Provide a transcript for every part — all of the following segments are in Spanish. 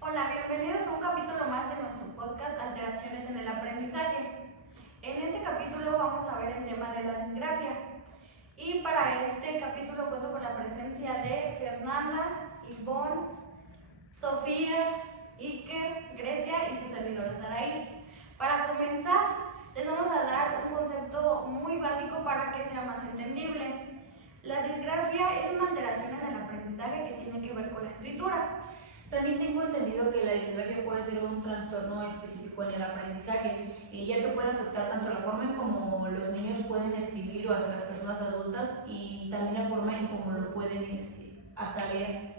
Hola, bienvenidos a un capítulo más de nuestro podcast Alteraciones en el Aprendizaje. En este capítulo vamos a ver el tema de la disgrafia. Y para este capítulo cuento con la presencia de Fernanda, Ivonne, Sofía, Iker, Grecia y su servidora Saraí. Para comenzar, les vamos a dar un concepto muy básico para que sea más entendible. La disgrafia es una alteración en el aprendizaje que tiene que ver con la escritura. También tengo entendido que la disgrafia puede ser un trastorno específico en el aprendizaje, ya que puede afectar tanto la forma en cómo los niños pueden escribir o hasta las personas adultas y también la forma en cómo lo pueden hasta leer.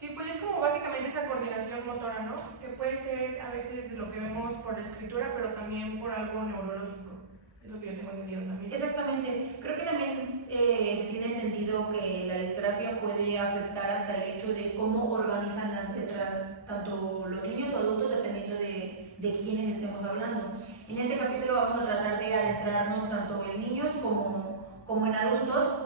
Sí, pues es como básicamente esa coordinación motora, ¿no? Que puede ser a veces lo que vemos por la escritura, pero también por algo neurológico. Es lo que yo tengo entendido también. Exactamente. Creo que también se tiene entendido que la disgrafia puede afectar hasta el hecho de cómo organizan las letras tanto los niños o adultos dependiendo de quiénes estemos hablando. En este capítulo vamos a tratar de adentrarnos tanto en niños como en adultos.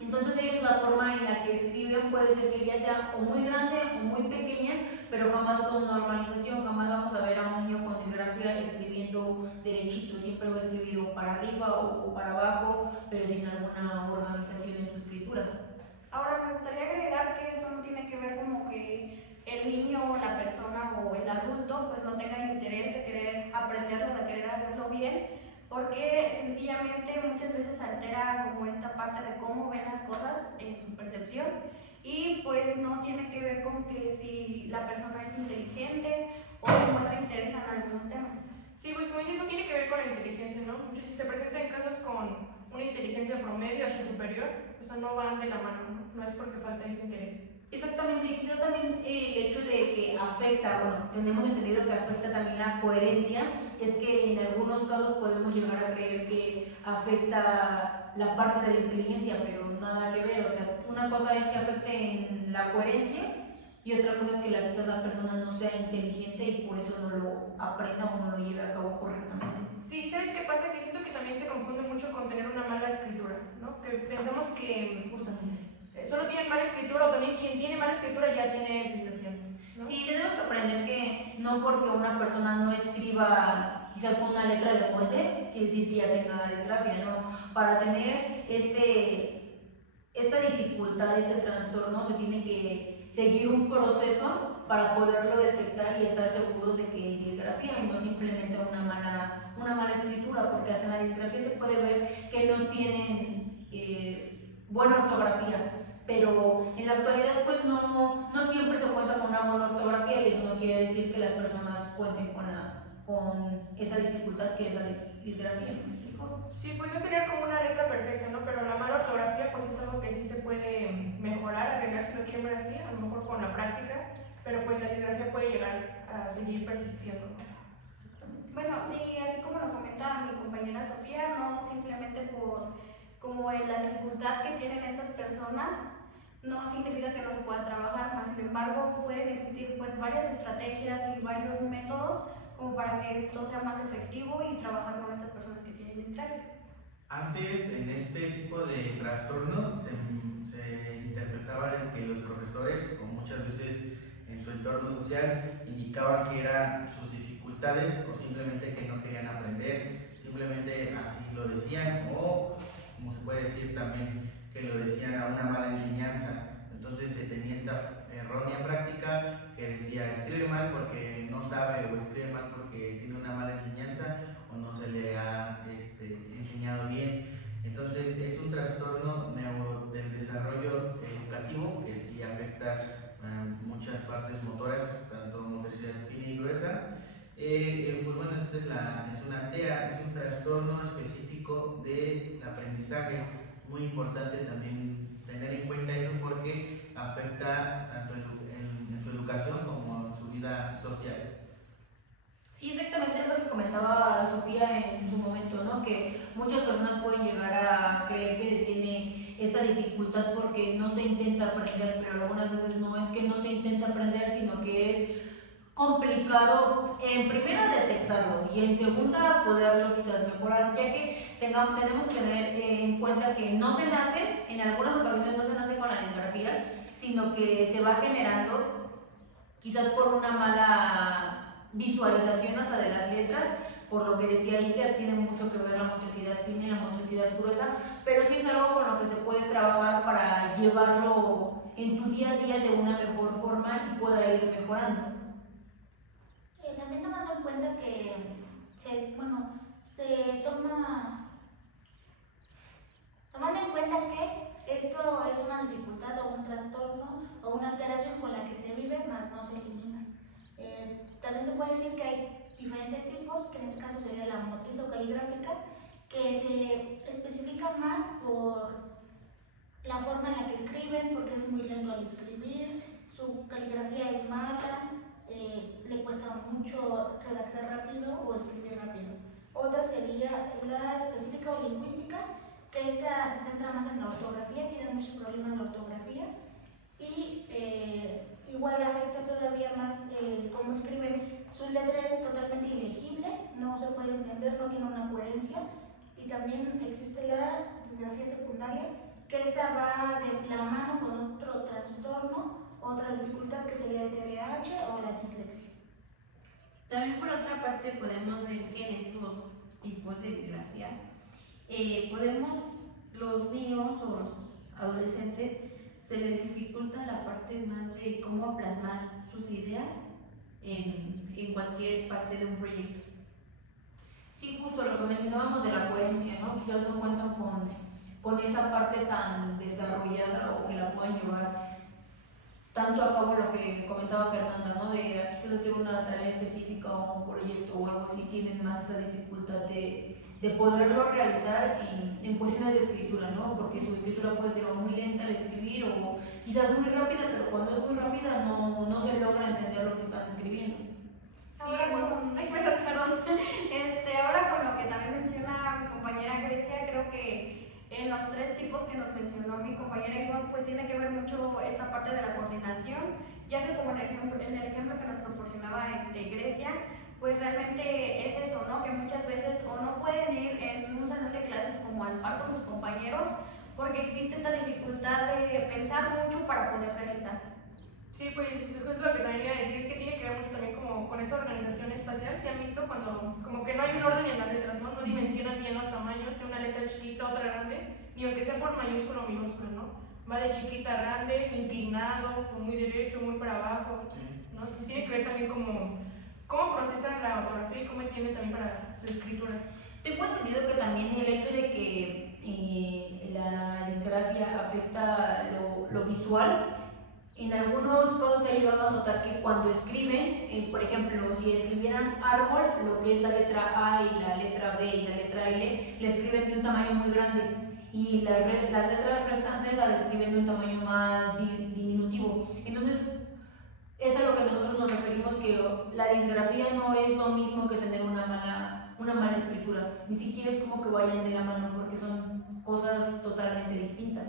Entonces ellos la forma en la que escriben puede ser que ya sea o muy grande o muy pequeña, pero jamás con una organización. Jamás vamos a ver a un niño con disgrafia escribiendo derechito, siempre va a escribir o para arriba o para abajo, pero sin alguna organización en su escritura. Ahora me gustaría agregar que esto no tiene que ver como que el niño o la persona o el adulto pues no tenga el interés de querer aprenderlo, de querer hacerlo bien, porque sencillamente muchas veces altera como esta parte de cómo ven las cosas en su percepción y pues no tiene que ver con que si la persona es inteligente o muestra interés en algunos temas. Sí, pues como dices, no tiene que ver con la inteligencia, ¿no? Muchos si se presentan casos con una inteligencia promedio hacia superior, o sea, no van de la mano, ¿no? No es porque falta ese interés. Exactamente, y quizás también el hecho de que afecta, bueno, tenemos entendido que afecta también la coherencia, es que en algunos casos podemos llegar a creer que afecta la parte de la inteligencia, pero nada que ver, o sea, una cosa es que afecte en la coherencia y otra cosa es que quizás la persona no sea inteligente y por eso no lo aprenda o no lo lleve a cabo correctamente. Sí, ¿sabes qué pasa? Que siento que también se confunde mucho con tener una mala escritura, ¿no? Que pensamos que Justamente. Solo tienen mala escritura o también quien tiene mala escritura ya tiene disgrafia, ¿no? Sí, tenemos que aprender que no porque una persona no escriba quizás con una letra de muestre, quiere decir que ya tenga disgrafia, no. Para tener esta dificultad, este trastorno, se tiene que seguir un proceso para poderlo detectar y estar seguros de que es disgrafia y no simplemente una mala escritura, porque hasta en la disgrafia se puede ver que no tienen buena ortografía. Pero en la actualidad pues no siempre se cuenta con una buena ortografía y eso no quiere decir que las personas cuenten con esa dificultad que es la disgrafía. ¿Me explico? Sí, pues no es tener como una letra perfecta, ¿no? Pero la mala ortografía pues es algo que sí se puede mejorar, arreglar si lo quieren ver así, a lo mejor con la práctica, pero pues la disgrafia puede llegar a seguir persistiendo, ¿no? Bueno, y así como lo comentaba mi compañera Sofía, no simplemente por como en la dificultad que tienen estas personas, no significa que no se pueda trabajar, más sin embargo pueden existir pues varias estrategias y varios métodos como para que esto sea más efectivo y trabajar con estas personas que tienen disgrafia. Antes, en este tipo de trastorno, se interpretaba que los profesores, o muchas veces en su entorno social, indicaban que eran sus dificultades o simplemente que no querían aprender, simplemente así lo decían, o como se puede decir también, que lo decían a una mala enseñanza. Entonces se tenía esta errónea práctica que decía escribe mal porque no sabe o escribe mal porque tiene una mala enseñanza o no se le ha enseñado bien. Entonces es un trastorno del desarrollo educativo que sí afecta muchas partes motoras, tanto motricidad fina y gruesa. Pues bueno, esta es una TEA, es un trastorno específico del aprendizaje. Muy importante también tener en cuenta eso porque afecta tanto en su educación como en su vida social. Sí, exactamente es lo que comentaba Sofía en su momento, ¿no? Que muchas personas pueden llegar a creer que tiene esta dificultad porque no se intenta aprender, pero algunas veces no es que no se intenta aprender, sino que es complicado en primera detectarlo y en segunda poderlo quizás mejorar, ya que tenemos que tener en cuenta que no se nace, en algunas ocasiones no se nace con la disgrafía, sino que se va generando quizás por una mala visualización hasta de las letras, por lo que decía Iker, tiene mucho que ver la motricidad fina y la motricidad gruesa, pero sí es algo con lo que se puede trabajar para llevarlo en tu día a día de una mejor forma y pueda ir mejorando. También tomando en cuenta que tomando en cuenta que esto es una dificultad o un trastorno o una alteración con la que se vive, más no se elimina. También se puede decir que hay diferentes tipos, que en este caso sería la motriz o caligráfica, que se especifican más por la forma en la que escriben, porque es muy lento al escribir, su caligrafía es mala, le cuesta mucho redactar rápido o escribir rápido. Otra sería la específica o lingüística, que esta se centra más en la ortografía, tiene muchos problemas de ortografía y igual afecta todavía más cómo escriben. Su letra es totalmente ilegible, no se puede entender, no tiene una coherencia. Y también existe la disgrafía secundaria, que esta va de la mano con otro trastorno, otra dificultad que sería el TDAH o la dislexia. También por otra parte podemos ver que en estos tipos de disgrafía los niños o los adolescentes se les dificulta la parte más de cómo plasmar sus ideas en cualquier parte de un proyecto. Sí, justo lo que mencionábamos de la coherencia, ¿no? Quizás no cuentan con esa parte tan desarrollada o que la puedan llevar tanto a cabo lo que comentaba Fernanda, ¿no? De quizás hacer una tarea específica o un proyecto o algo así, tienen más esa dificultad de poderlo realizar en cuestiones de escritura, ¿no? Porque su escritura puede ser muy lenta al escribir o quizás muy rápida, pero cuando es muy rápida no se logra entender lo que están escribiendo. Ahora con lo que también menciona mi compañera Grecia, creo que en los tres tipos que nos mencionó mi compañera Ivonne, pues tiene que ver mucho esta parte de la coordinación, ya que como en el ejemplo que nos proporcionaba Grecia, pues realmente es eso, ¿no? Que muchas veces o no pueden ir en un salón de clases como al par con sus compañeros, porque existe esta dificultad de pensar mucho para poder realizar. Sí, pues justo lo que también iba a decir es que tiene que ver mucho también como con esa organización espacial. ¿Se han visto cuando como que no hay un orden en las letras, ¿no? No dimensionan bien los tamaños de una letra chiquita, otra grande, ni aunque sea por mayúscula o minúscula, ¿no? Va de chiquita a grande, inclinado, o muy derecho, muy para abajo, ¿no? Entonces tiene que ver también como cómo procesa la ortografía y cómo entiende también para su escritura. Tengo entendido que también el hecho de que la disgrafia afecta lo visual. En algunos casos he llegado a notar que cuando escriben, por ejemplo, si escribieran árbol, lo que es la letra A y la letra B y la letra L, le escriben de un tamaño muy grande y las letras restantes las escriben de un tamaño más diminutivo. Entonces, es a lo que nosotros nos referimos, que la disgrafía no es lo mismo que tener una mala escritura, ni siquiera es como que vayan de la mano, porque son cosas totalmente distintas.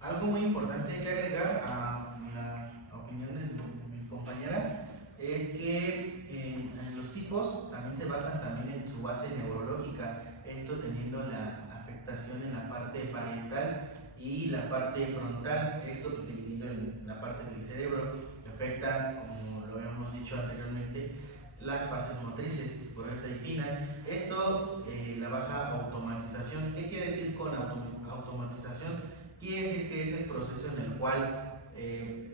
Algo muy importante que agregar a la opinión de mis compañeras es que en los tipos también se basan también en su base neurológica, esto teniendo la afectación en la parte parietal y la parte frontal, esto pues, dividido en la parte del cerebro, que afecta, como lo habíamos dicho anteriormente, las fases motrices, gruesa y fina. Esto, la baja automatización. ¿Qué quiere decir con automatización? Quiere decir que es el proceso en el cual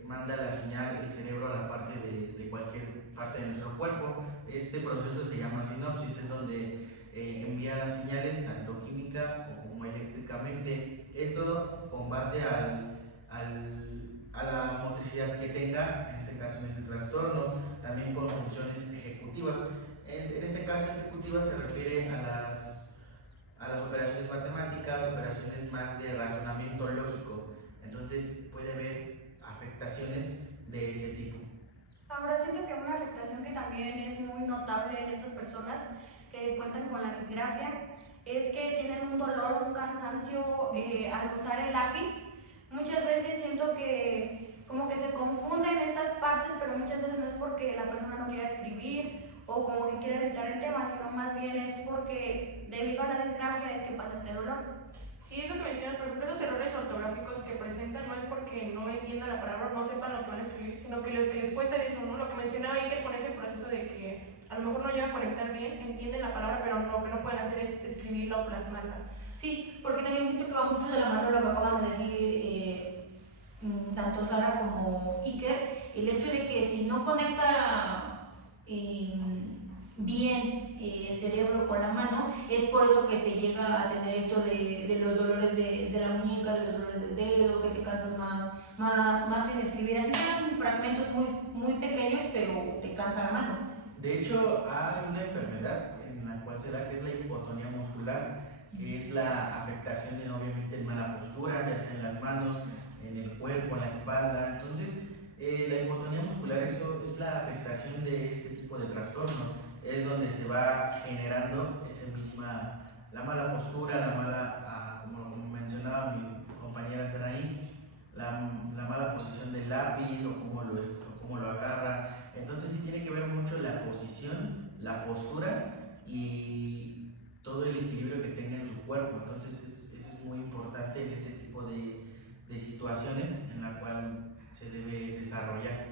manda la señal el cerebro a la parte de cualquier parte de nuestro cuerpo. Este proceso se llama sinapsis, es donde envía las señales tanto química como eléctricamente. Esto con base a la motricidad que tenga, en este caso en este trastorno, también con funciones ejecutivas. En este caso ejecutivas se refiere a las operaciones matemáticas, operaciones más de razonamiento lógico. Entonces puede haber afectaciones de ese tipo. Ahora siento que una afectación que también es muy notable en estas personas que cuentan con la disgrafia es que tienen un dolor, un cansancio al usar el lápiz. Muchas veces siento que como que se confunden estas partes, pero muchas veces no es porque la persona no quiera escribir o como que quiere evitar el tema, sino más bien es porque debido a la disgrafia es que pasa este dolor. Sí, es lo que mencionas, por ejemplo, esos errores ortográficos que presentan no es porque no entiendan la palabra o no sepan lo que van a escribir, sino que lo que les cuesta es eso, ¿no? Lo que mencionaba Iker con ese proceso de que a lo mejor no llega a conectar bien, entienden la palabra, pero lo que no pueden hacer es escribirla o plasmarla. Sí, porque también siento que va mucho de la mano lo que acaban de decir tanto Sara como Iker, el hecho de que si no conecta bien el cerebro con la mano, es por eso que se llega a tener esto de los dolores de la muñeca, de los dolores del dedo, que te cansas más en escribir. Así son fragmentos muy pequeños, pero te cansa la mano. De hecho, hay una enfermedad en la cual se da que es la hipotonía muscular, que es la afectación de obviamente en mala postura, ya sea en las manos, en el cuerpo, en la espalda. Entonces, la hipotonía muscular eso es la afectación de este tipo de trastorno. Es donde se va generando la mala postura, la mala, como mencionaba mi compañera Saraí, la mala posición del lápiz o cómo lo agarra. Entonces sí tiene que ver mucho la posición, la postura y todo el equilibrio que tenga en su cuerpo. Entonces eso es muy importante en ese tipo de situaciones en la cual se debe desarrollar.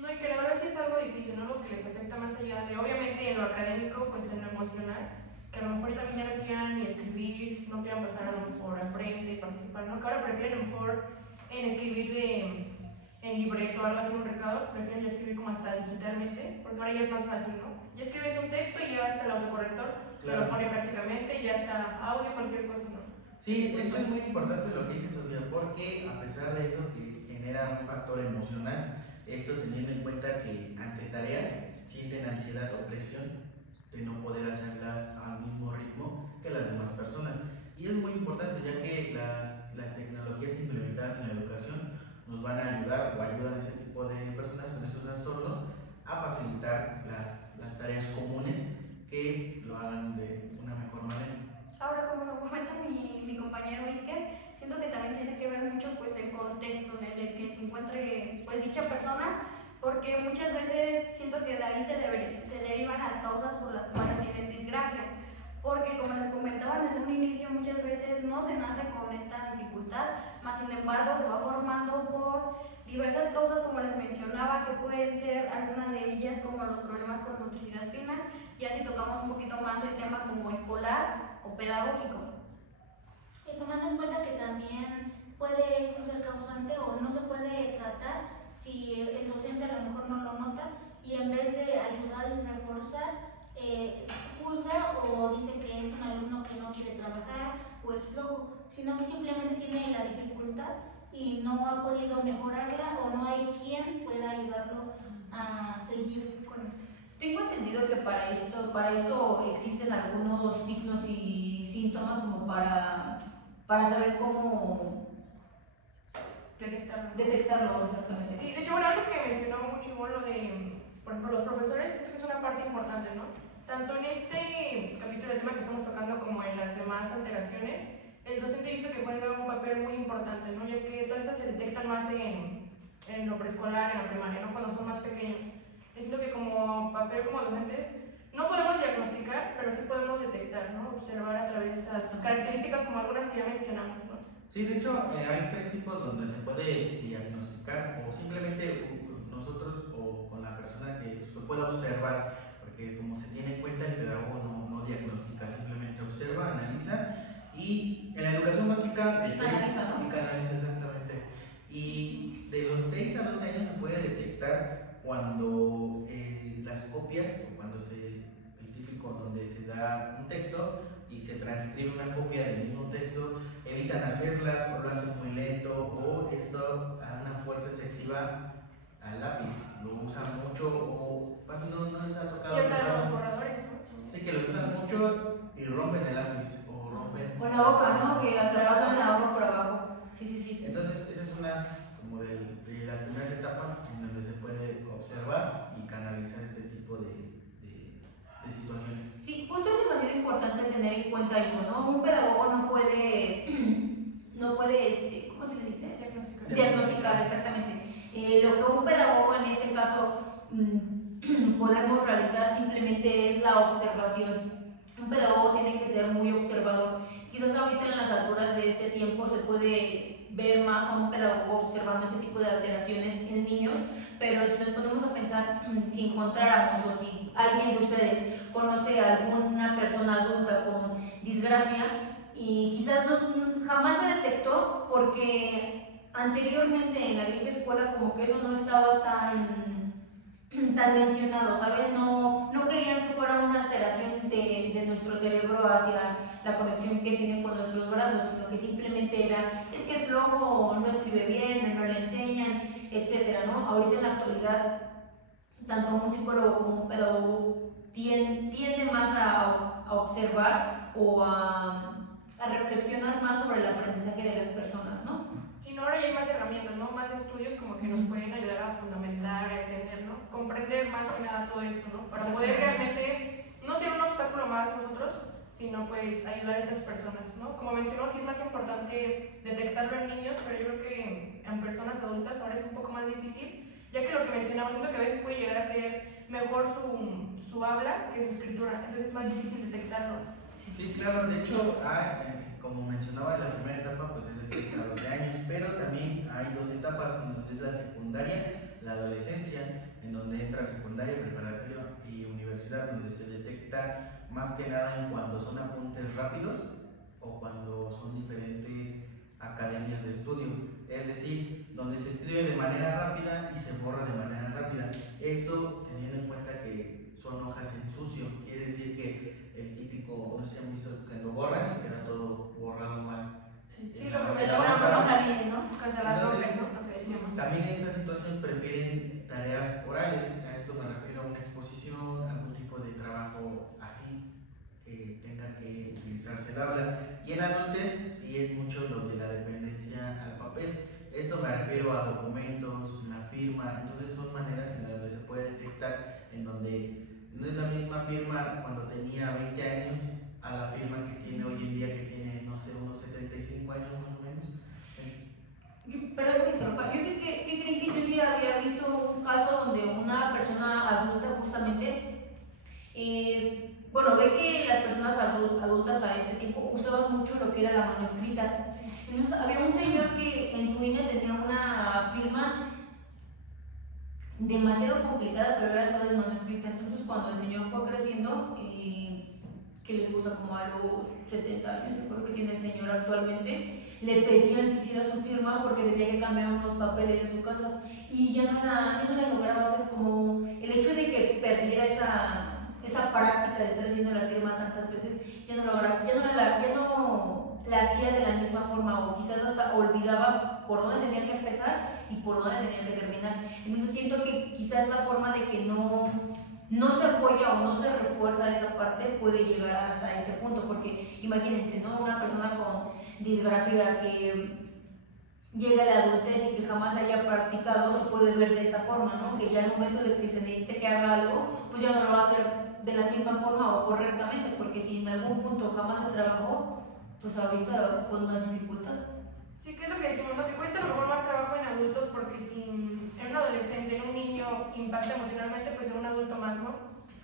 No, y que la verdad sí es algo difícil, ¿no? Lo que les afecta más allá de, obviamente, en lo académico, pues en lo emocional, que a lo mejor también ya no quieran ni escribir, no quieran pasar a lo mejor al frente y participar, ¿no? Que ahora prefieren a lo mejor en escribir en libreto o algo así, un recado, prefieren ya escribir como hasta digitalmente, porque ahora ya es más fácil, ¿no? Ya escribes un texto y ya está el autocorrector, claro, lo pone prácticamente, ya está audio, cualquier cosa, ¿no? Sí, esto es muy importante lo que dice Sofía, porque a pesar de eso que genera un factor emocional, esto teniendo en cuenta que ante tareas sienten ansiedad o presión de no poder hacerlas al mismo ritmo que las demás personas. Y es muy importante ya que las tecnologías implementadas en la educación nos van a ayudar o ayudan a ese tipo de personas con esos trastornos a facilitar las tareas comunes que lo hagan de una mejor manera. Ahora, como lo comenta mi compañero Iker, siento que también tiene que ver mucho pues el contexto en el que se encuentre pues dicha persona, porque muchas veces siento que de ahí se derivan las causas por las cuales tienen disgrafia, porque como les comentaba desde un inicio, muchas veces no se nace con esta dificultad, más sin embargo se va formando por diversas causas, como les mencionaba, que pueden ser algunas de ellas como los problemas con motricidad fina, ya si tocamos un poquito más el tema como escolar o pedagógico. Tomando en cuenta que también puede esto ser causante o no se puede tratar si el docente a lo mejor no lo nota y en vez de ayudar y reforzar, juzga o dice que es un alumno que no quiere trabajar o es flojo, sino que simplemente tiene la dificultad y no ha podido mejorarla o no hay quien pueda ayudarlo a seguir con esto. Tengo entendido que para esto existen algunos signos y síntomas como para saber cómo detectarlo exactamente. Sí, de hecho, bueno, algo que mencionó mucho igual lo de, por ejemplo, los profesores, siento que es una parte importante, ¿no? Tanto en este capítulo del tema que estamos tocando como en las demás alteraciones, el docente visto que juega un papel muy importante, ¿no? Ya que todas estas se detectan más en lo preescolar, en la primaria, ¿no? Cuando son más pequeños. Siento que como papel, como docentes, no podemos diagnosticar, pero sí podemos detectar, ¿no? Observar a través de esas características como algunas que ya mencionamos, ¿no? Sí, de hecho, hay 3 tipos donde se puede diagnosticar o simplemente nosotros o con la persona que se pueda observar, porque como se tiene en cuenta el pedagogo no diagnostica, simplemente observa, analiza y en la educación básica de 6 y canaliza exactamente. Y de los 6 a 12 años se puede detectar cuando las copias o cuando el típico donde se da un texto y se transcribe una copia del mismo texto, evitan hacerlas o lo hacen muy lento o esto a una fuerza excesiva al lápiz, lo usan mucho o casi no les ha tocado. Y hasta los borradores, ¿no? Sí, que lo usan mucho y rompen el lápiz o rompen. Con la boca, ¿no? Que hasta pasan la boca por abajo. Sí. Entonces, esas son como de las primeras etapas en donde se puede observar y canalizar este tipo de situaciones. Sí, justo es demasiado importante tener en cuenta eso, ¿no? Un pedagogo no puede, ¿cómo se le dice? Diagnosticar, exactamente. Lo que un pedagogo en este caso podemos realizar simplemente es la observación. Un pedagogo tiene que ser muy observador. quizás ahorita en las alturas de este tiempo se puede ver más a un pedagogo observando ese tipo de alteraciones en niños, pero si nos ponemos a pensar, si encontráramos o si alguien de ustedes conoce a alguna persona adulta con disgrafia y quizás jamás se detectó porque anteriormente en la vieja escuela como que eso no estaba tan mencionado, ¿saben? No creían que fuera una alteración de nuestro cerebro hacia la conexión que tiene con nuestros brazos, sino que simplemente era, es que es flojo, no escribe bien, no le enseñan, etcétera, ¿no? Ahorita en la actualidad, tanto un psicólogo como un pedagogo tiende más a observar o a reflexionar más sobre el aprendizaje de las personas, ¿no? Sí, no, ahora ya hay más herramientas, ¿no? Más estudios como que nos pueden ayudar a fundamentar, a entender, ¿no? Comprender más que nada todo esto, ¿no? Para poder realmente no ser un obstáculo más nosotros, sino pues ayudar a estas personas, ¿no? Como mencionó, sí es más importante detectarlo en niños, pero yo creo que en personas adultas ahora es un poco más difícil, ya que lo que mencionamos, siento que a veces puede llegar a ser mejor su habla que su escritura, entonces es más difícil detectarlo. Sí, claro, de hecho, como mencionaba, la primera etapa pues es de 6 a 12 años, pero también hay dos etapas, donde es la secundaria, la adolescencia, en donde entra secundaria, preparatoria y universidad, donde se detecta más que nada en cuando son apuntes rápidos o cuando son diferentes academias de estudio, es decir, donde se escribe de manera rápida y se borra de manera rápida. Esto teniendo en cuenta que son hojas en sucio, quiere decir que el típico, no sé si han visto que lo borran y queda todo borrado mal. Sí, Sí, lo que me mencionamos también, ¿no? Entonces, ¿no? Lo que decíamos. También en esta situación prefieren tareas orales, a esto me refiero a una exposición, algún tipo de trabajo así que tenga que utilizarse el habla. Y en adultez sí es mucho lo de la dependencia al papel. Esto me refiero a documentos, la firma, entonces son maneras en las que se puede detectar en donde no es la misma firma cuando tenía 20 años a la firma que tiene hoy en día, que tiene, no sé, unos 75 años más o menos. Perdón que te interrumpa, yo ¿qué creen que yo ya había visto un caso donde una persona adulta justamente, bueno, ve que las personas adultas a este tiempo usaban mucho lo que era la mano escrita. Entonces había un señor que en su INE tenía una firma demasiado complicada, pero era todo en mano escrita. Entonces cuando el señor fue creciendo, que les gusta como a los 70 años, yo creo que tiene el señor actualmente, le pedían que hiciera su firma porque tenía que cambiar unos papeles de su casa y ya no la lograba hacer. Como el hecho de que perdiera esa práctica de estar haciendo la firma tantas veces, ya no la hacía de la misma forma, o quizás hasta olvidaba por dónde tenía que empezar y por dónde tenía que terminar. Entonces siento que quizás la forma de que no se apoya o no se refuerza esa parte puede llegar hasta este punto, porque imagínense, ¿no? Una persona con disgrafía que llega a la adultez y que jamás haya practicado se puede ver de esta forma, ¿no? Que ya en el momento de que se necesite que haga algo, pues ya no lo va a hacer de la misma forma o correctamente, porque si en algún punto jamás se trabajó, pues ahorita con más dificultad. Sí, que es lo que decimos, ¿no? Que cuesta a lo mejor más trabajo en adultos porque si en un adolescente, en un niño impacta emocionalmente, pues en un adulto más, ¿no?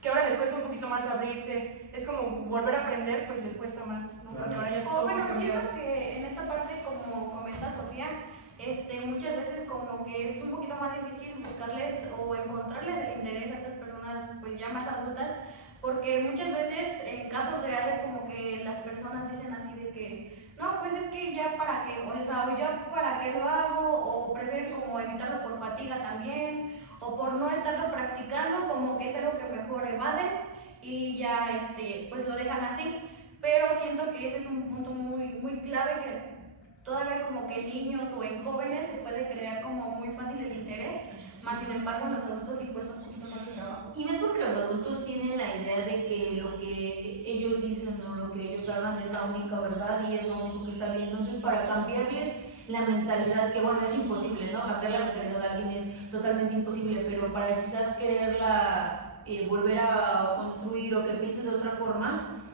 Que ahora les cuesta un poquito más abrirse, es como volver a aprender, pues les cuesta más, ¿no? Porque ahora ya es todo Bueno, cambiado. siento que en esta parte, como comenta Sofía, muchas veces como que es un poquito más difícil buscarles o encontrarles el interés a estas personas pues ya más adultas, porque muchas veces en casos reales como que las personas dicen así de que no, pues es que ya para qué, o sea, ya para qué lo hago, o prefieren como evitarlo por fatiga también, o por no estarlo practicando, como que es algo que mejor evaden y ya pues lo dejan así. Pero siento que ese es un punto muy, muy clave, que todavía como que en niños o en jóvenes se puede crear como muy fácil el interés, más sin embargo en los adultos sí cuesta un poquito más de trabajo. Y no es porque los adultos tienen la idea de que lo que ellos dicen o lo que ellos hagan es la única verdad y es lo único que está bien. Entonces, para cambiarles la mentalidad, que bueno, es imposible, ¿no? Cambiar la mentalidad de alguien es totalmente imposible, pero para quizás quererla volver a construir o que piense de otra forma,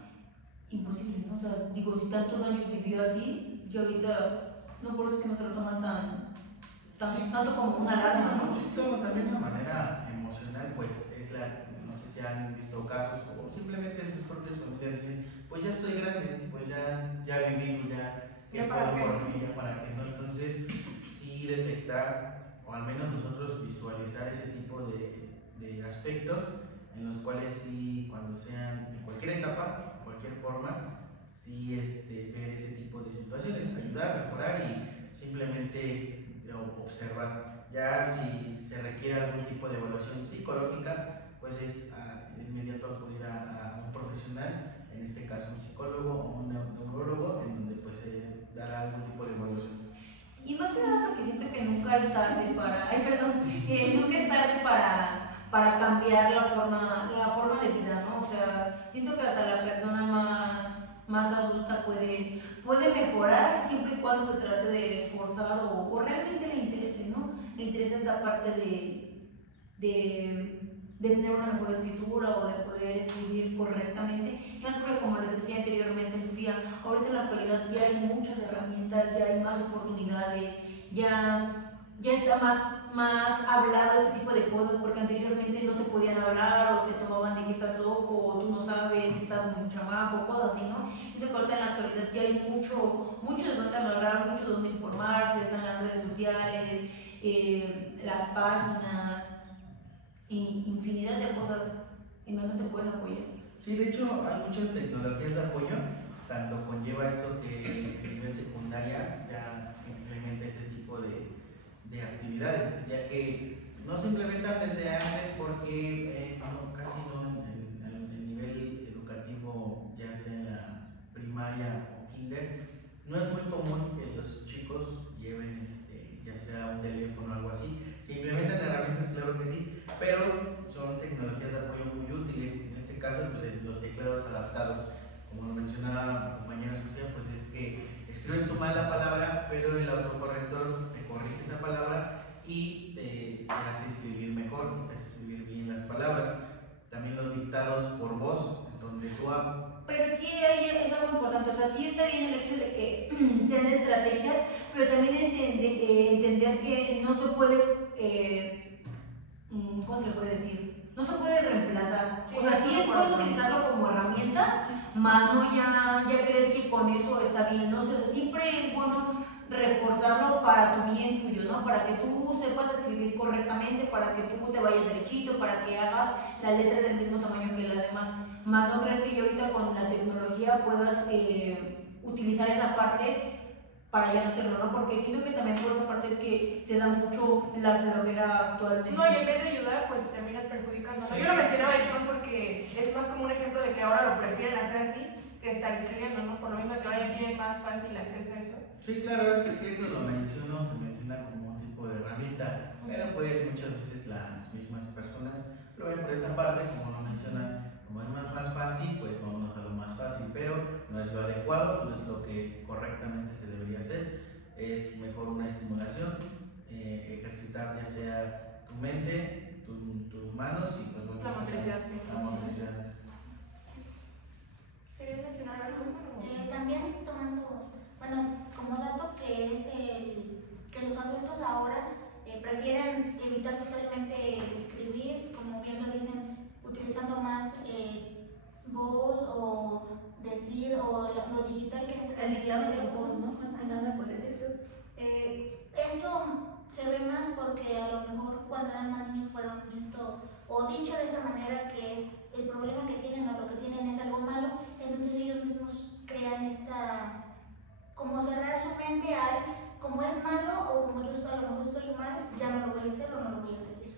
imposible, ¿no? O sea, digo, si tantos años vivió así, yo ahorita, no por eso es que no se lo toman tanto como una alarma, ¿no? Sí, claro, también la manera emocional, pues es no sé si han visto casos o simplemente en sus propias familias dicen, pues ya estoy grande, pues ya viví ¿Ya qué para puedo qué? corregir, ya para qué no. Entonces, sí detectar, o al menos nosotros visualizar ese tipo de aspectos en los cuales sí, cuando sean en cualquier etapa, en cualquier forma, sí ver ese tipo de situaciones, ayudar, mejorar y simplemente observar. Ya si se requiere algún tipo de evaluación psicológica, pues es de inmediato acudir a un profesional, en este caso un psicólogo o un neurólogo, en donde pues se dará algún tipo de evaluación. Y más que nada porque siento que nunca es tarde para, nunca es tarde para cambiar la forma de vida, ¿no? O sea, siento que hasta la persona más adulta puede mejorar siempre y cuando se trate de esforzar o realmente le interese, ¿no? Le interesa esta parte de tener una mejor escritura o de poder escribir correctamente. Y más porque, como les decía anteriormente, Sofía, ahorita en la actualidad ya hay muchas herramientas, ya hay más oportunidades, ya está más hablado este tipo de cosas, porque anteriormente no se podían hablar o te tomaban de que estás loco o tú no sabes, estás muy chamaco, cosas así, ¿no? Entonces ahorita en la actualidad ya hay mucho de dónde hablar, mucho de dónde informarse, están las redes sociales, las páginas y infinidad de cosas en donde te puedes apoyar. Sí, de hecho hay muchas tecnologías de apoyo, tanto conlleva esto que en nivel secundaria ya se implementa ese tipo de actividades, ya que no se implementan desde antes porque casi no en nivel educativo, ya sea en la primaria o kinder, no es muy común que los chicos lleven ya sea un teléfono o algo así. Se implementan herramientas, claro que sí, pero son tecnologías de apoyo muy útiles. En este caso, pues los teclados adaptados, como lo mencionaba mi compañera Sofía, pues es que escribes tú mal la palabra, pero el autocorrector te corrige esa palabra y te hace escribir mejor, te hace escribir bien las palabras. También los dictados por voz, donde tú pero aquí es algo importante, o sea, sí está bien el hecho de que sean estrategias, pero también entender que no se puede, ¿cómo se le puede decir? No se puede reemplazar. Sí, O sea, sí es bueno utilizarlo como herramienta, más no ya creer que con eso está bien, ¿no? O sea, siempre es bueno reforzarlo para tu bien tuyo, ¿no? Para que tú sepas escribir correctamente, para que tú te vayas derechito, para que hagas la letra del mismo tamaño que las demás. Más no creer que yo ahorita con la tecnología puedas utilizar esa parte para ya no hacerlo, ¿no? Porque siento que también por otra parte es que se da mucho la flojera actualmente. No, y en vez de ayudar, pues terminas perjudicando. Sí. Yo lo mencionaba de hecho más porque es más como un ejemplo de que ahora lo prefieren hacer así que estar escribiendo, ¿no? Por lo mismo que ahora ya tienen más fácil acceso a eso. Sí, claro, es que eso lo menciono, se menciona como un tipo de herramienta, pero pues muchas veces las mismas personas lo ven por esa parte, como lo mencionan, como es más fácil, pues vámonos a lo más fácil, pero no es lo adecuado, no es lo que correctamente se debería hacer. Es mejor una estimulación, ejercitar ya sea tu mente, tus manos y pues bueno, La motricidad física. la motricidad. ¿Querías mencionar algo? También tomando, bueno, como dato que es que los adultos ahora prefieren evitar totalmente escribir, como bien lo dicen, utilizando más voz o decir o lo digital que en este El dictado caso por voz, ¿no? Más que nada por decirlo. Esto se ve más porque a lo mejor cuando eran más niños fueron visto o dicho de esta manera que es el problema que tienen o lo que tienen es algo malo, entonces ellos mismos crean esta, como cerrar su mente al, como es malo o como yo a lo mejor estoy mal, ya no lo voy a hacer o no lo voy a seguir.